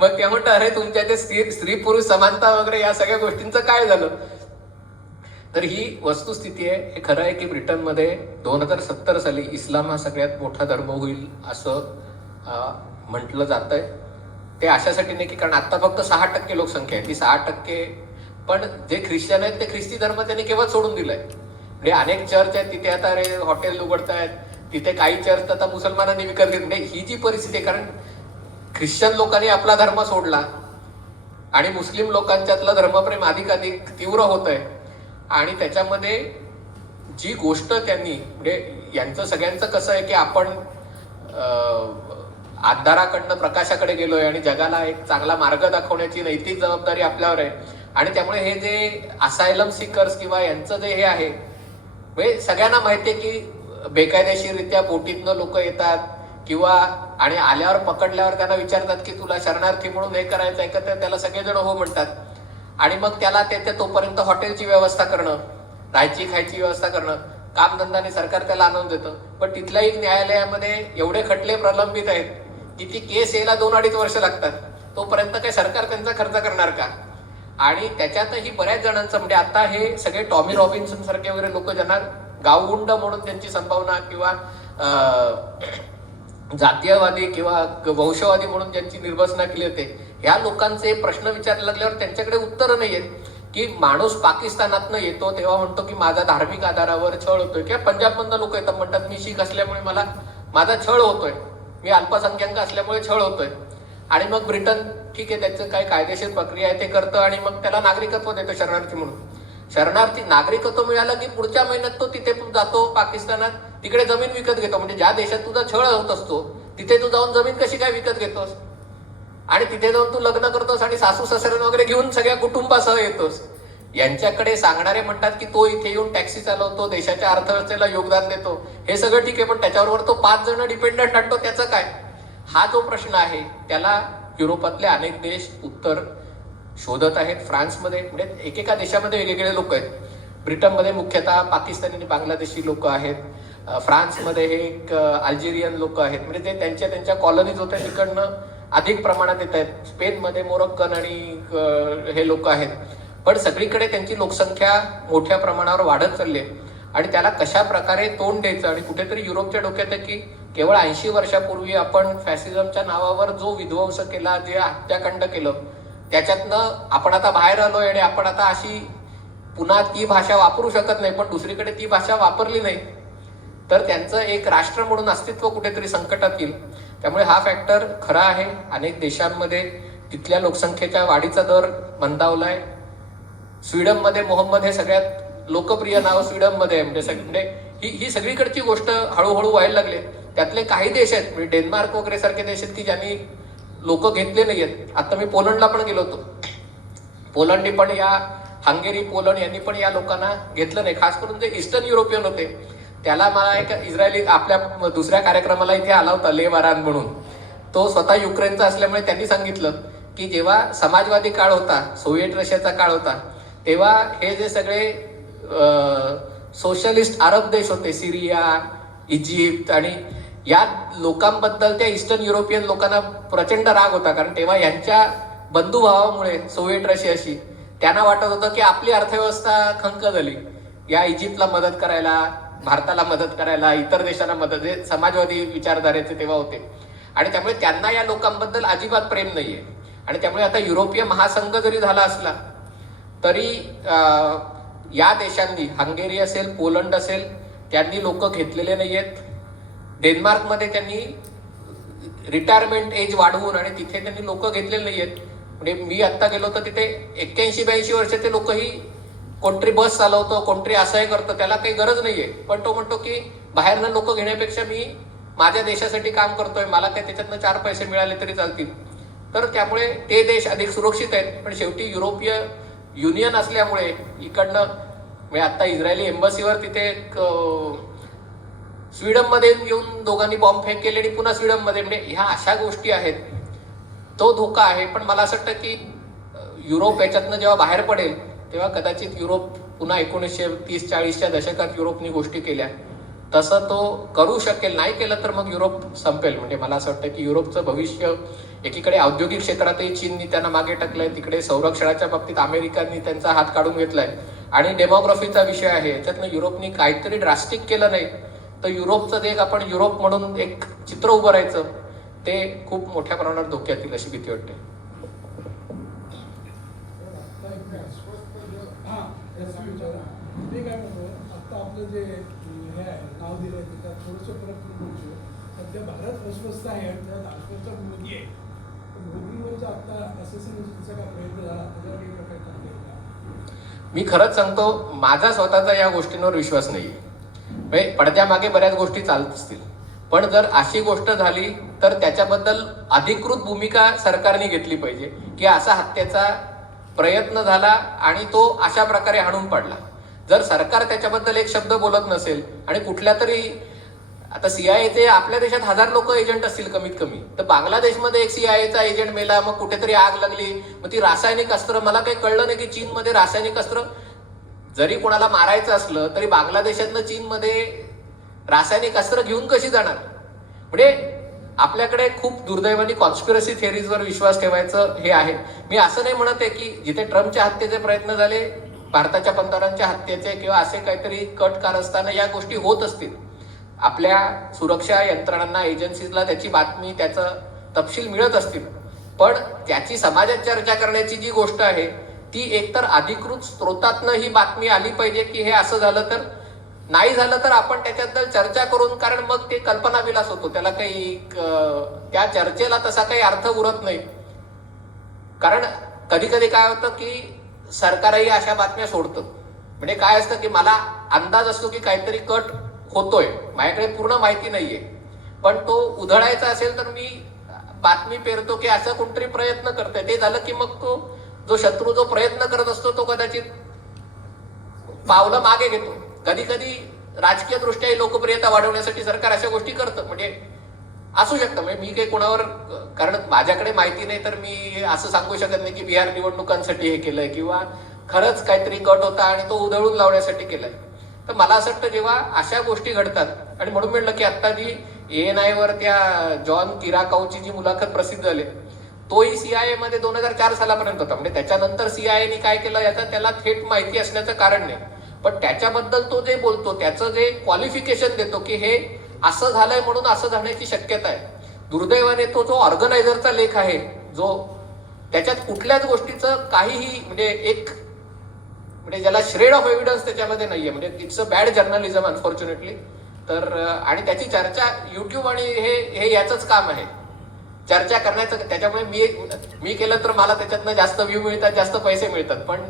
मग त्या म्हणतात अरे तुमच्या ते स्त्री पुरुष समानता वगैरे या सगळ्या गोष्टींचं काय झालं. तर ही वस्तुस्थिती आहे. हे खरं आहे की ब्रिटनमध्ये 2070 साली इस्लाम हा सगळ्यात मोठा धर्म होईल असं म्हटलं जात आहे. ते अशासाठी नाही की कारण आता फक्त 6% लोकसंख्या आहे, ती 6%, पण जे ख्रिश्चन आहेत ते ख्रिस्ती धर्म त्यांनी केव्हा सोडून दिलाय. म्हणजे अनेक चर्च आहेत तिथे आता हॉटेल उघडतायत, तिथे काही चर्च आता मुसलमानांनी विकत घेतले. म्हणजे ही जी परिस्थिती आहे, कारण ख्रिश्चन लोकांनी आपला धर्म सोडला आणि मुस्लिम लोकांच्यातलं धर्मप्रेम अधिकाधिक तीव्र होत आहे. आणि त्याच्यामध्ये जी गोष्ट त्यांनी म्हणजे यांचं सगळ्यांचं कसं आहे की आपण अंधाराकडनं प्रकाशाकडे गेलोय आणि जगाला एक चांगला मार्ग दाखवण्याची नैतिक जबाबदारी आपल्यावर आहे. आणि त्यामुळे हे जे असायलम सिकर्स किंवा यांचं जे हे आहे, म्हणजे सगळ्यांना माहिती आहे की बेकायदेशीररित्या बोटीतनं लोक येतात किंवा आणि आल्यावर पकडल्यावर त्यांना विचारतात की तुला शरणार्थी म्हणून हे करायचं आहे का, तर त्याला सगळेजण हो म्हणतात. आणि मग त्याला ते तोपर्यंत हॉटेलची व्यवस्था करणं, राहायची खायची व्यवस्था करणं, कामधंदाने सरकार त्याला आणून देतं. पण तिथल्याही न्यायालयामध्ये एवढे खटले प्रलंबित आहेत की ती केस यायला 2-2.5 वर्ष लागतात. तोपर्यंत काय सरकार त्यांचा खर्च करणार का? आणि त्याच्यातही बऱ्याच जणांचं म्हणजे आता हे सगळे टॉमी रॉबिन्सन सारखे वगैरे लोक ज्यांना गावगुंड म्हणून त्यांची संभावना किंवा जातीयवादी किंवा वंशवादी म्हणून ज्यांची निर्वसना केली होते, ह्या लोकांचे प्रश्न विचारले लागल्यावर त्यांच्याकडे उत्तरं नाही आहेत. की माणूस पाकिस्तानातनं येतो तेव्हा म्हणतो की माझा धार्मिक आधारावर छळ होतोय, किंवा पंजाबमधनं लोक येतात म्हणतात मी शीख असल्यामुळे मला माझा छळ होतोय, मी अल्पसंख्याक असल्यामुळे छळ होतोय. आणि मग ब्रिटन ठीक आहे त्याचं काय कायदेशीर प्रक्रिया आहे ते करतं आणि मग त्याला नागरिकत्व देतं शरणार्थी म्हणून. शरणार्थी नागरिकत्व मिळालं की पुढच्या महिन्यात तो तिथे जातो पाकिस्तानात, तिकडे जमीन विकत घेतो. म्हणजे ज्या देशात तुझा छळ होत असतो तिथे तू जाऊन जमीन कशी काय विकत घेतोस आणि तिथे जाऊन तू लग्न करतोस आणि सासू सासऱ्यांना वगैरे घेऊन सगळ्या कुटुंबासह येतोस. यांच्याकडे सांगणारे म्हणतात की तो इथे येऊन टॅक्सी चालवतो, देशाच्या अर्थव्यवस्थेला योगदान देतो, हे सगळं ठीक आहे, पण त्याच्याबरोबर तो 5 जण डिपेंडंट आणतो, त्याचं काय? हा जो प्रश्न आहे त्याला युरोपातले अनेक देश उत्तर शोधत आहेत. फ्रान्समध्ये म्हणजे एकेका देशामध्ये वेगवेगळे लोक आहेत. ब्रिटनमध्ये मुख्यतः पाकिस्तानी आणि बांगलादेशी लोक आहेत. फ्रान्समध्ये हे एक अल्जेरियन लोक आहेत, म्हणजे ते त्यांच्या कॉलनीज होत्या तिकडनं अधिक प्रमाणात येत आहेत. स्पेनमध्ये मोरक्कन आणि हे लोक आहेत. पण सगळीकडे त्यांची लोकसंख्या मोठ्या प्रमाणावर वाढत चालली आहे आणि त्याला कशा प्रकारे तोंड द्यायचं. आणि कुठेतरी युरोपच्या डोक्यात आहे की केवळ 80 वर्षापूर्वी आपण फॅसिझमच्या नावावर जो विध्वंस केला, जे हत्याकांड केलं, त्याच्यातनं आपण आता बाहेर आलोय आणि आपण आता अशी पुन्हा ती भाषा वापरू शकत नाही. पण दुसरीकडे ती भाषा वापरली नाही तर त्यांचं एक राष्ट्र म्हणून अस्तित्व कुठेतरी संकटात येईल. त्यामुळे हा फॅक्टर खरा आहे. अनेक देशांमध्ये तिथल्या लोकसंख्येच्या वाढीचा दर मंदावलाय. स्वीडनमध्ये मोहम्मद हे सगळ्यात लोकप्रिय नाव स्वीडनमध्ये आहे. म्हणजे ही सगळीकडची गोष्ट हळूहळू व्हायला लागली. त्यातले काही देश आहेत म्हणजे डेन्मार्क वगैरे सारखे देश आहेत की ज्यांनी लोक घेतले नाही आहेत. आता मी पोलंडला पण गेलो होतो. पोलंडने पण हंगेरी पोलंड यांनी पण या लोकांना घेतलं नाही. खास करून जे ईस्टर्न युरोपियन होते त्याला मला एक इस्रायली आपल्या दुसऱ्या कार्यक्रमाला इथे आला होता ले वारान म्हणून. तो स्वतः युक्रेनचा असल्यामुळे त्यांनी सांगितलं की जेव्हा समाजवादी काळ होता, सोव्हिएट रशियाचा काळ होता, तेव्हा हे जे सगळे सोशलिस्ट अरब देश होते, सिरिया, इजिप्त, आणि या लोकांबद्दल त्या ईस्टर्न युरोपियन लोकांना प्रचंड राग होता. कारण तेव्हा यांच्या बंधुभावामुळे सोव्हिएट रशियाशी त्यांना वाटत होतं की आपली अर्थव्यवस्था खंक झाली. या इजिप्तला मदत करायला, भारताला मदत करायला, इतर देशांना मदत, जे समाजवादी विचारधारेचे तेव्हा होते, आणि त्यामुळे त्यांना या लोकांबद्दल अजिबात प्रेम नाहीये. आणि त्यामुळे आता युरोपीय महासंघ जरी झाला असला तरी या देशांनी, हंगेरी असेल, पोलंड असेल, त्यांनी लोक घेतलेले नाहीयेत. डेन्मार्कमध्ये त्यांनी रिटायरमेंट एज वाढवून आणि तिथे त्यांनी लोक घेतलेले नाहीयेत. म्हणजे मी आत्ता गेलो तर तिथे 81-82 वर्षाचे लोकही, कोणतरी बस चालवतो, कोणतरी असंही करतो, त्याला काही गरज नाहीये, पण तो म्हणतो की बाहेरनं लोक घेण्यापेक्षा मी माझ्या देशासाठी काम करतोय, मला काय त्याच्यातनं 4 पैसे मिळाले तरी चालतील. तर त्यामुळे ते देश अधिक सुरक्षित आहेत. पण शेवटी युरोपीय युनियन असल्यामुळे इकडनं, म्हणजे आता इस्रायली एम्बसीवर तिथे स्वीडनमध्ये येऊन दोघांनी बॉम्ब फेक केले आणि पुन्हा स्वीडनमध्ये, म्हणजे ह्या अशा गोष्टी आहेत, तो धोका आहे. पण मला असं वाटतं की युरोप याच्यातनं जेव्हा बाहेर पडेल तेव्हा कदाचित युरोप पुन्हा 1930-40च्या दशकात युरोपनी गोष्टी केल्या तसं तो करू शकेल. नाही केलं तर मग युरोप संपेल. म्हणजे मला असं वाटतं की युरोपचं भविष्य, एकीकडे औद्योगिक क्षेत्रातही चीननी त्यांना मागे टाकलंय, तिकडे संरक्षणाच्या बाबतीत अमेरिकांनी त्यांचा हात काढून घेतलाय, आणि डेमोग्राफीचा विषय आहे, याच्यातनं युरोपनी काहीतरी ड्रास्टिक केलं नाही तर युरोपचं जे आपण युरोप म्हणून एक चित्र उभं राहायचं ते खूप मोठ्या प्रमाणात धोक्यात येईल अशी भीती वाटते. मी काय म्हणतो, आता आपलं जे हे आहे नाव दिलं आहे त्याच्यात थोडंसं परत बोलतो. सध्या भारत अस्वस्थ आहे आणि त्यात अस्वस्थ मोदी आहे. मोदींवरचा आता असेसिनेशनचा काय प्रयत्न झाला त्याच्यावर काही प्रकार चालले का? मी खरंच सांगतो, माझा स्वतःचा या गोष्टींवर विश्वास नाहीये. म्हणजे पडद्यामागे बऱ्याच गोष्टी चालत असतील, पण जर अशी गोष्ट झाली तर त्याच्याबद्दल अधिकृत भूमिका सरकारने घेतली पाहिजे की असा हत्येचा प्रयत्न झाला आणि तो अशा प्रकारे हाणून पडला. जर सरकार त्याच्याबद्दल एक शब्द बोलत नसेल आणि कुठल्या तरी, आता सीआयएचे आपल्या देशात 1000 लोक एजंट असतील कमीत कमी, तर बांगलादेशमध्ये एक सीआयएचा एजंट मेला, मग कुठेतरी आग लागली, मग ती रासायनिक अस्त्र, मला काही कळलं नाही की चीनमध्ये रासायनिक अस्त्र जरी कोणाला मारायचं असलं तरी बांगलादेशातनं चीनमध्ये रासायनिक अस्त्र घेऊन कशी जाणार. म्हणजे आपल्याकडे खूप दुर्दैवानी कॉन्स्पिरसी थिअरीजवर विश्वास ठेवायचं हे आहे. मी असं नाही म्हणत आहे की जिथे ट्रम्पच्या हत्येचे प्रयत्न झाले, भारताच्या पंतप्रधानांच्या हत्येचे किंवा असे काहीतरी कट कारस्थानं या गोष्टी होत असतील, आपल्या सुरक्षा यंत्रणांना, एजन्सीजला त्याची बातमी, त्याचं तपशील मिळत असतील, पण त्याची समाजात चर्चा करण्याची जी गोष्ट आहे ती एकतर अधिकृत स्रोतातनं ही बातमी आली पाहिजे की हे असं झालं, तर नाही झालं तर आपण त्याच्याबद्दल चर्चा करून, कारण मग ते कल्पनाविलास होतो, त्याला काही त्या चर्चेला तसा काही अर्थ उरत नाही. कारण कधी कधी काय होतं की सरकारही अशा बातम्या सोडतं. म्हणजे काय असतं की मला अंदाज असतो की काहीतरी कट होतोय, माझ्याकडे पूर्ण माहिती नाहीये, पण तो उधळायचा असेल तर मी बातमी पेरतो की असं कोणतरी प्रयत्न करतोय. ते झालं की मग तो जो शत्रू जो प्रयत्न करत असतो तो कदाचित पावलं मागे घेतो. कधी कधी राजकीय दृष्ट्या लोकप्रियता वाढवण्यासाठी सरकार अशा गोष्टी करतं, म्हणजे असू शकतं. म्हणजे मी काही कोणावर, कारण माझ्याकडे माहिती नाही तर मी असं सांगू शकत नाही की बिहार निवडणुकांसाठी हे केलंय किंवा खरंच काहीतरी कट होता आणि तो उधळून लावण्यासाठी केलाय. तर मला असं वाटतं जेव्हा अशा गोष्टी घडतात, आणि म्हणून म्हणलं की आता जी ANI वर त्या जॉन किराकाऊची जी मुलाखत प्रसिद्ध झाली, तोही CIA मध्ये 2004 सालापर्यंत होता. म्हणजे त्याच्यानंतर CIAने काय केलं याचा त्याला थेट माहिती असण्याचं कारण नाही, पण त्याच्याबद्दल तो जे बोलतो, त्याचं जे क्वालिफिकेशन देतो की हे असं झालंय म्हणून असं झाण्याची शक्यता आहे. दुर्दैवाने तो जो ऑर्गनायझरचा लेख आहे, जो त्याच्यात कुठल्याच गोष्टीचं काहीही, म्हणजे एक, म्हणजे ज्याला श्रेड ऑफ एव्हिडन्स त्याच्यामध्ये नाहीये, म्हणजे it's a bad journalism unfortunately. तर आणि त्याची चर्चा युट्यूब आणि हे याचंच काम आहे, चर्चा करण्याचं. त्याच्यामुळे मी केलं तर मला त्याच्यातनं जास्त व्ह्यू मिळतात, जास्त पैसे मिळतात, पण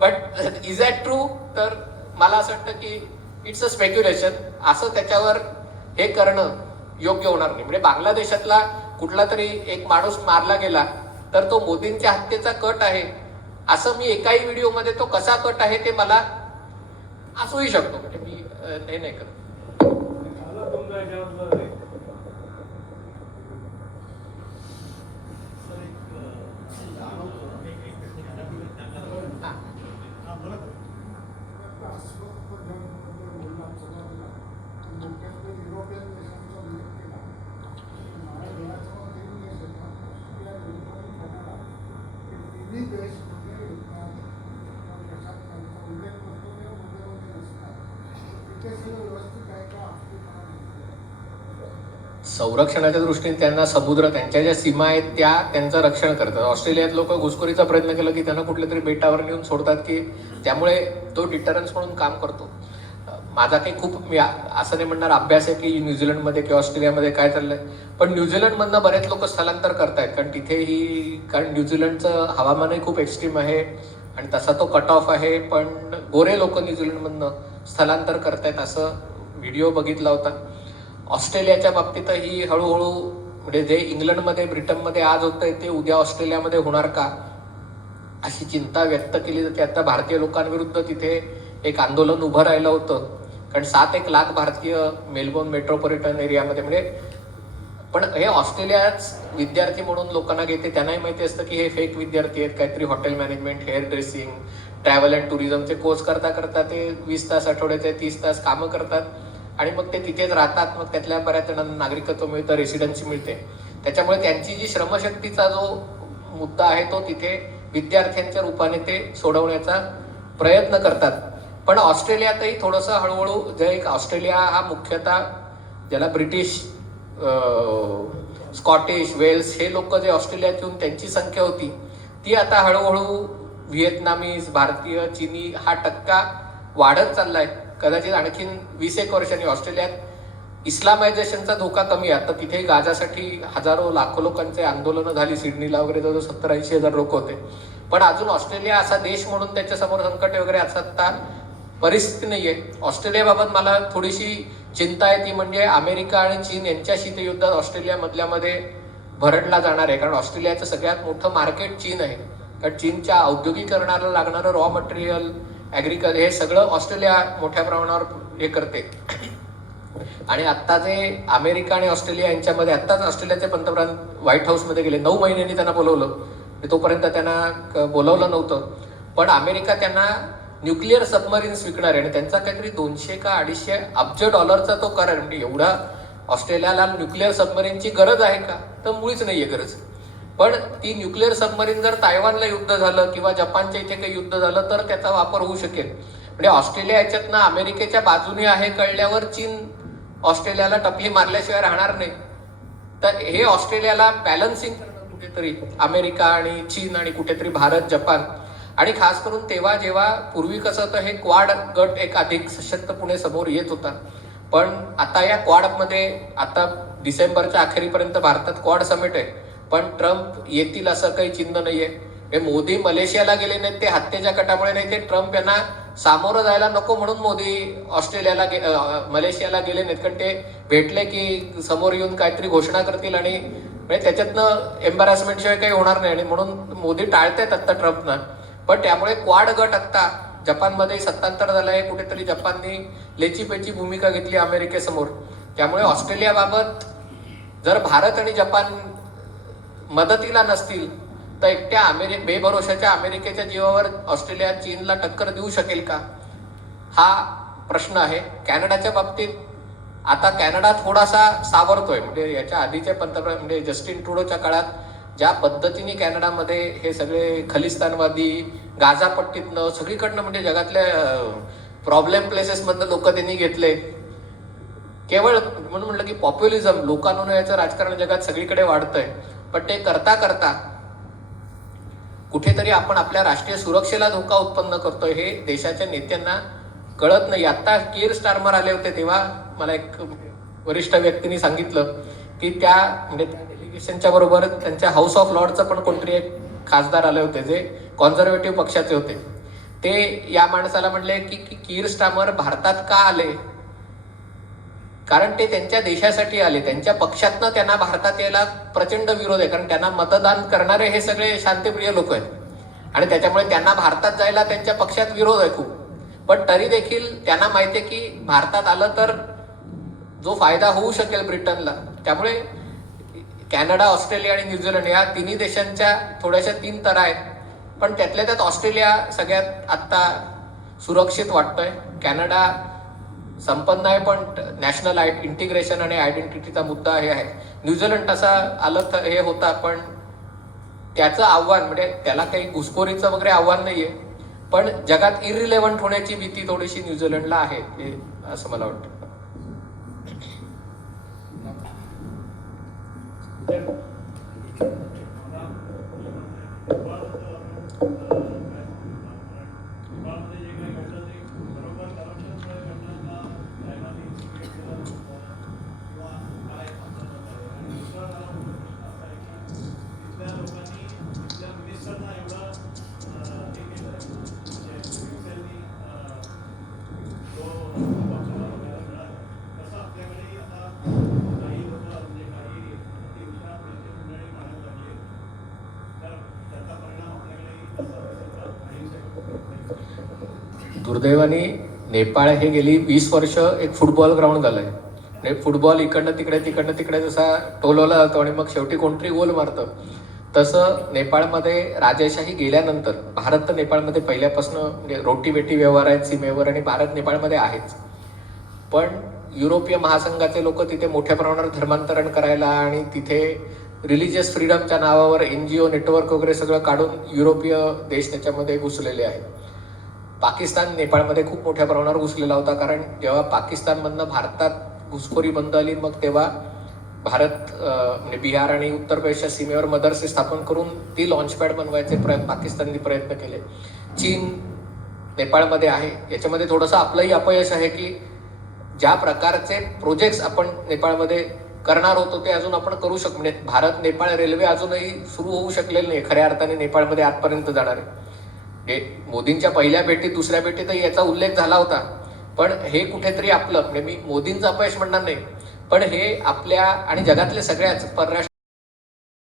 बट इज दॅट ट्रू, तर मला असं वाटतं की इट्स अ स्पेक्युलेशन. असं त्याच्यावर हे करणं योग्य होणार नाही. म्हणजे बांगलादेशातला कुठला तरी एक माणूस मारला गेला तर तो मोदींच्या हत्येचा कट आहे असं मी एकाही व्हिडिओमध्ये, तो कसा कट आहे ते मला असूही शकतो. म्हणजे मी हे नाही करत. बोला ताई. मुख्यत्वे युरोपियन देशांचा उल्लेख केला. माझ्या डोळ्यासमोर तीन देश आहेत, ऑस्ट्रेलिया, न्यूझीलंड, कॅनडा. हे तिन्ही देश म्हणजे देशात त्यांचा उल्लेख करतो तेव्हा मुद्द्यामध्ये नसतात. तिथे सगळं व्यवस्थित आहे का आपली संरक्षणाच्या दृष्टीने त्यांना समुद्र, त्यांच्या ज्या सीमा आहेत त्या त्यांचं रक्षण करतात. ऑस्ट्रेलियात लोक घुसखोरीचा प्रयत्न केला की त्यांना कुठल्या तरी बेटावर नेऊन सोडतात, की त्यामुळे तो डिटरन्स म्हणून काम करतो. माझा काही खूप, मी असं नाही म्हणणार अभ्यास आहे की न्यूझीलंडमध्ये किंवा ऑस्ट्रेलियामध्ये काय चाललंय, पण न्यूझीलंडमधनं बरेच लोक स्थलांतर करतायत, कारण न्यूझीलंडचं हवामानही खूप एक्स्ट्रीम आहे आणि तसा तो कट ऑफ आहे. पण गोरे लोक न्यूझीलंडमधनं स्थलांतर करतायत असं व्हिडिओ बघितला होता. ऑस्ट्रेलियाच्या बाबतीतही हळूहळू, म्हणजे जे इंग्लंडमध्ये ब्रिटनमध्ये आज होतंय ते उद्या ऑस्ट्रेलियामध्ये होणार का अशी चिंता व्यक्त केली जाते. आता भारतीय लोकांविरुद्ध तिथे एक आंदोलन उभं राहिलं होतं, कारण 7-1 लाख भारतीय मेलबोर्न मेट्रोपॉलिटन एरियामध्ये, म्हणजे पण हे ऑस्ट्रेलियाच विद्यार्थी म्हणून लोकांना घेते. त्यांनाही माहिती असतं की हे फेक विद्यार्थी आहेत, काहीतरी hotel management, hair dressing, travel and टुरिझमचे कोर्स करता करता ते 20 तास आठवड्याचे 30 तास कामं करतात आणि मग ते तिथेच राहतात. मग त्यातल्या बऱ्याच जणांना नागरिकत्व मिळतं, रेसिडेन्सी मिळते. त्याच्यामुळे त्यांची जी श्रमशक्तीचा जो मुद्दा आहे तो तिथे विद्यार्थ्यांच्या रूपाने ते सोडवण्याचा प्रयत्न करतात. पण ऑस्ट्रेलियातही थोडंसं हळूहळू, जे एक ऑस्ट्रेलिया हा मुख्यतः ज्याला ब्रिटिश, स्कॉटिश, वेल्स हे लोक जे ऑस्ट्रेलियात येऊन त्यांची संख्या होती ती आता हळूहळू व्हिएतनामीज, भारतीय, चीनी हा टक्का वाढत चाललाय. कदाचित आणखीन 20-1 वर्षांनी ऑस्ट्रेलियात इस्लामायझेशनचा धोका कमी आहे. आता तिथे गाजासाठी हजारो लाखो लोकांचे आंदोलनं झाली. सिडनीला वगैरे जवळ 70-80 हजार लोक होते. पण अजून ऑस्ट्रेलिया असा देश म्हणून त्याच्यासमोर संकट वगैरे असं आता परिस्थिती नाहीये. ऑस्ट्रेलियाबाबत मला थोडीशी चिंता आहे, ती म्हणजे अमेरिका आणि चीन यांच्या शीतयुद्धात ऑस्ट्रेलिया मधल्यामध्ये भरडला जाणार आहे. कारण ऑस्ट्रेलियाचं सगळ्यात मोठं मार्केट चीन आहे. कारण चीनच्या औद्योगिकरणाला लागणारं रॉ मटेरियल, ॲग्रिकल्चर हे सगळं ऑस्ट्रेलिया मोठ्या प्रमाणावर हे करते. आणि आत्ता जे अमेरिका आणि ऑस्ट्रेलिया यांच्यामध्ये, आत्ताच ऑस्ट्रेलियाचे पंतप्रधान व्हाईट हाऊसमध्ये गेले, 9 महिन्यांनी त्यांना बोलवलं, तोपर्यंत त्यांना बोलवलं नव्हतं. पण अमेरिका त्यांना न्यूक्लिअर सबमरीन्स विकणार आहे आणि त्यांचा काहीतरी 200 का 250 अब्ज डॉलरचा तो करार. म्हणजे एवढा ऑस्ट्रेलियाला न्यूक्लिअर सबमरीनची गरज आहे का? तर मुळीच नाहीये गरज. पण ती न्यूक्लिअर सबमरीन जर तायवानला युद्ध झालं किंवा जपानच्या इथे काही युद्ध झालं तर त्याचा वापर होऊ शकेल. म्हणजे ऑस्ट्रेलिया याच्यातनं अमेरिकेच्या बाजूने आहे कळल्यावर चीन ऑस्ट्रेलियाला टपली मारल्याशिवाय राहणार नाही. तर हे ऑस्ट्रेलियाला बॅलन्सिंग करणं कुठेतरी अमेरिका आणि चीन आणि कुठेतरी भारत, जपान, आणि खास करून तेव्हा जेव्हा पूर्वी कसं होतं, हे क्वाड गट एक अधिक सशक्तपणे समोर येत होता. पण आता या क्वाडमध्ये आता डिसेंबरच्या अखेरीपर्यंत भारतात क्वाड समिट आहे, पण ट्रम्प येतील असं काही चिन्ह नाहीये. हे मोदी मलेशियाला गेले नाहीत ते हत्येच्या कटामुळे, नाही ते ट्रम्प यांना सामोरं जायला नको म्हणून मोदी मलेशियाला गेले नाहीत. कारण ते भेटले की समोर येऊन काहीतरी घोषणा करतील आणि म्हणजे त्याच्यातनं एम्बॅरसमेंट शिवाय काही होणार नाही आणि म्हणून मोदी टाळतायत आत्ता ट्रम्पना. पण त्यामुळे क्वाड गट आत्ता जपानमध्ये सत्तांतर झालं आहे. कुठेतरी जपानने लेचीपेची भूमिका घेतली अमेरिकेसमोर. त्यामुळे ऑस्ट्रेलियाबाबत जर भारत आणि जपान मदतीला नसतील तर एकट्या बेभरोशाच्या अमेरिकेच्या जीवावर ऑस्ट्रेलिया चीनला टक्कर देऊ शकेल का, हा प्रश्न आहे. कॅनडाच्या बाबतीत आता कॅनडा थोडासा सावरतोय. म्हणजे याच्या आधीचे पंतप्रधान म्हणजे जस्टिन ट्रुडोच्या काळात ज्या पद्धतीने कॅनडामध्ये हे सगळे खलिस्तानवादी, गाझापट्टीतनं सगळीकडनं म्हणजे जगातल्या प्रॉब्लेम प्लेसेसमधनं लोक त्यांनी घेतले. केवळ म्हणून म्हटलं की पॉप्युलिझम, लोकानुनयाचं राजकारण जगात सगळीकडे वाढतंय. पण ते करता करता कुठेतरी आपण आपल्या राष्ट्रीय सुरक्षेला धोका उत्पन्न करतोय हे देशाच्या नेत्यांना कळत नाही. आता कीर स्टार्मर आले होते तेव्हा मला एक वरिष्ठ व्यक्तीने सांगितलं की त्या म्हणजे डेलिगेशनच्या बरोबर त्यांच्या हाऊस ऑफ लॉर्डचं पण कोणतरी एक खासदार आले होते जे कॉन्झर्वेटिव्ह पक्षाचे होते. ते या माणसाला म्हणले की कीर स्टार्मर भारतात का आले, कारण ते त्यांच्या देशासाठी आले. त्यांच्या पक्षातनं त्यांना भारतात यायला प्रचंड विरोध आहे, कारण त्यांना मतदान करणारे हे सगळे शांतिप्रिय लोक आहेत आणि त्याच्यामुळे त्यांना भारतात जायला त्यांच्या पक्षात विरोध आहे खूप. पण तरी देखील त्यांना माहिती आहे की भारतात आलं तर जो फायदा होऊ शकेल ब्रिटनला. त्यामुळे कॅनडा, ऑस्ट्रेलिया आणि न्यूझीलंड या तिन्ही देशांच्या थोड्याशा 3 तरा आहेत. पण त्यातल्या त्यात ऑस्ट्रेलिया सगळ्यात आत्ता सुरक्षित वाटतोय. कॅनडा संपन्न आहे पण नॅशनल इंटिग्रेशन आणि आयडेंटिटीचा मुद्दा हे आहे. न्यूझीलंड तसा हे होता पण त्याचं आव्हान म्हणजे त्याला काही घुसखोरीचं वगैरे आव्हान नाहीये, पण जगात इरिलेव्हंट होण्याची भीती थोडीशी न्यूझीलंडला आहे, हे असं मला वाटतं. दुर्दैवाने नेपाळ हे गेली 20 वर्ष एक फुटबॉल ग्राउंड झालंय. म्हणजे फुटबॉल इकडनं तिकडे जसा टोलवला जातो आणि मग शेवटी कोणतरी गोल मारतं, तसं नेपाळमध्ये राजेशाही गेल्यानंतर भारत तर नेपाळमध्ये पहिल्यापासून म्हणजे रोटीबेटी व्यवहार आहेत सीमेवर आणि भारत नेपाळमध्ये आहेच. पण युरोपीय महासंघाचे लोक तिथे मोठ्या प्रमाणावर धर्मांतरण करायला आणि तिथे रिलिजियस फ्रीडमच्या नावावर NGO नेटवर्क वगैरे सगळं काढून युरोपीय देश त्याच्यामध्ये घुसलेले आहेत. पाकिस्तान नेपाळमध्ये खूप मोठ्या प्रमाणावर घुसलेला होता, कारण जेव्हा पाकिस्तानमधनं भारतात घुसखोरी बंद आली मग तेव्हा भारत म्हणजे बिहार आणि उत्तर प्रदेशच्या सीमेवर मदरसे स्थापन करून ती लॉन्चपॅड बनवायचे पाकिस्तानने प्रयत्न केले. चीन नेपाळमध्ये आहे. याच्यामध्ये थोडंसं आपलंही अपयश आहे की ज्या प्रकारचे प्रोजेक्ट्स आपण नेपाळमध्ये करणार होतो ते अजून आपण करू शकतो. म्हणजे भारत नेपाळ रेल्वे अजूनही सुरू होऊ शकलेली नाही खऱ्या अर्थाने नेपाळमध्ये आजपर्यंत जाणार आहे. मोदींच्या पहिल्या भेटीत दुसऱ्या भेटीतही याचा उल्लेख झाला होता, पण हे कुठेतरी आपलं म्हणजे मी मोदींचं अपयश म्हणणार नाही, पण हे आपल्या आणि जगातले सगळ्याच परराष्ट्र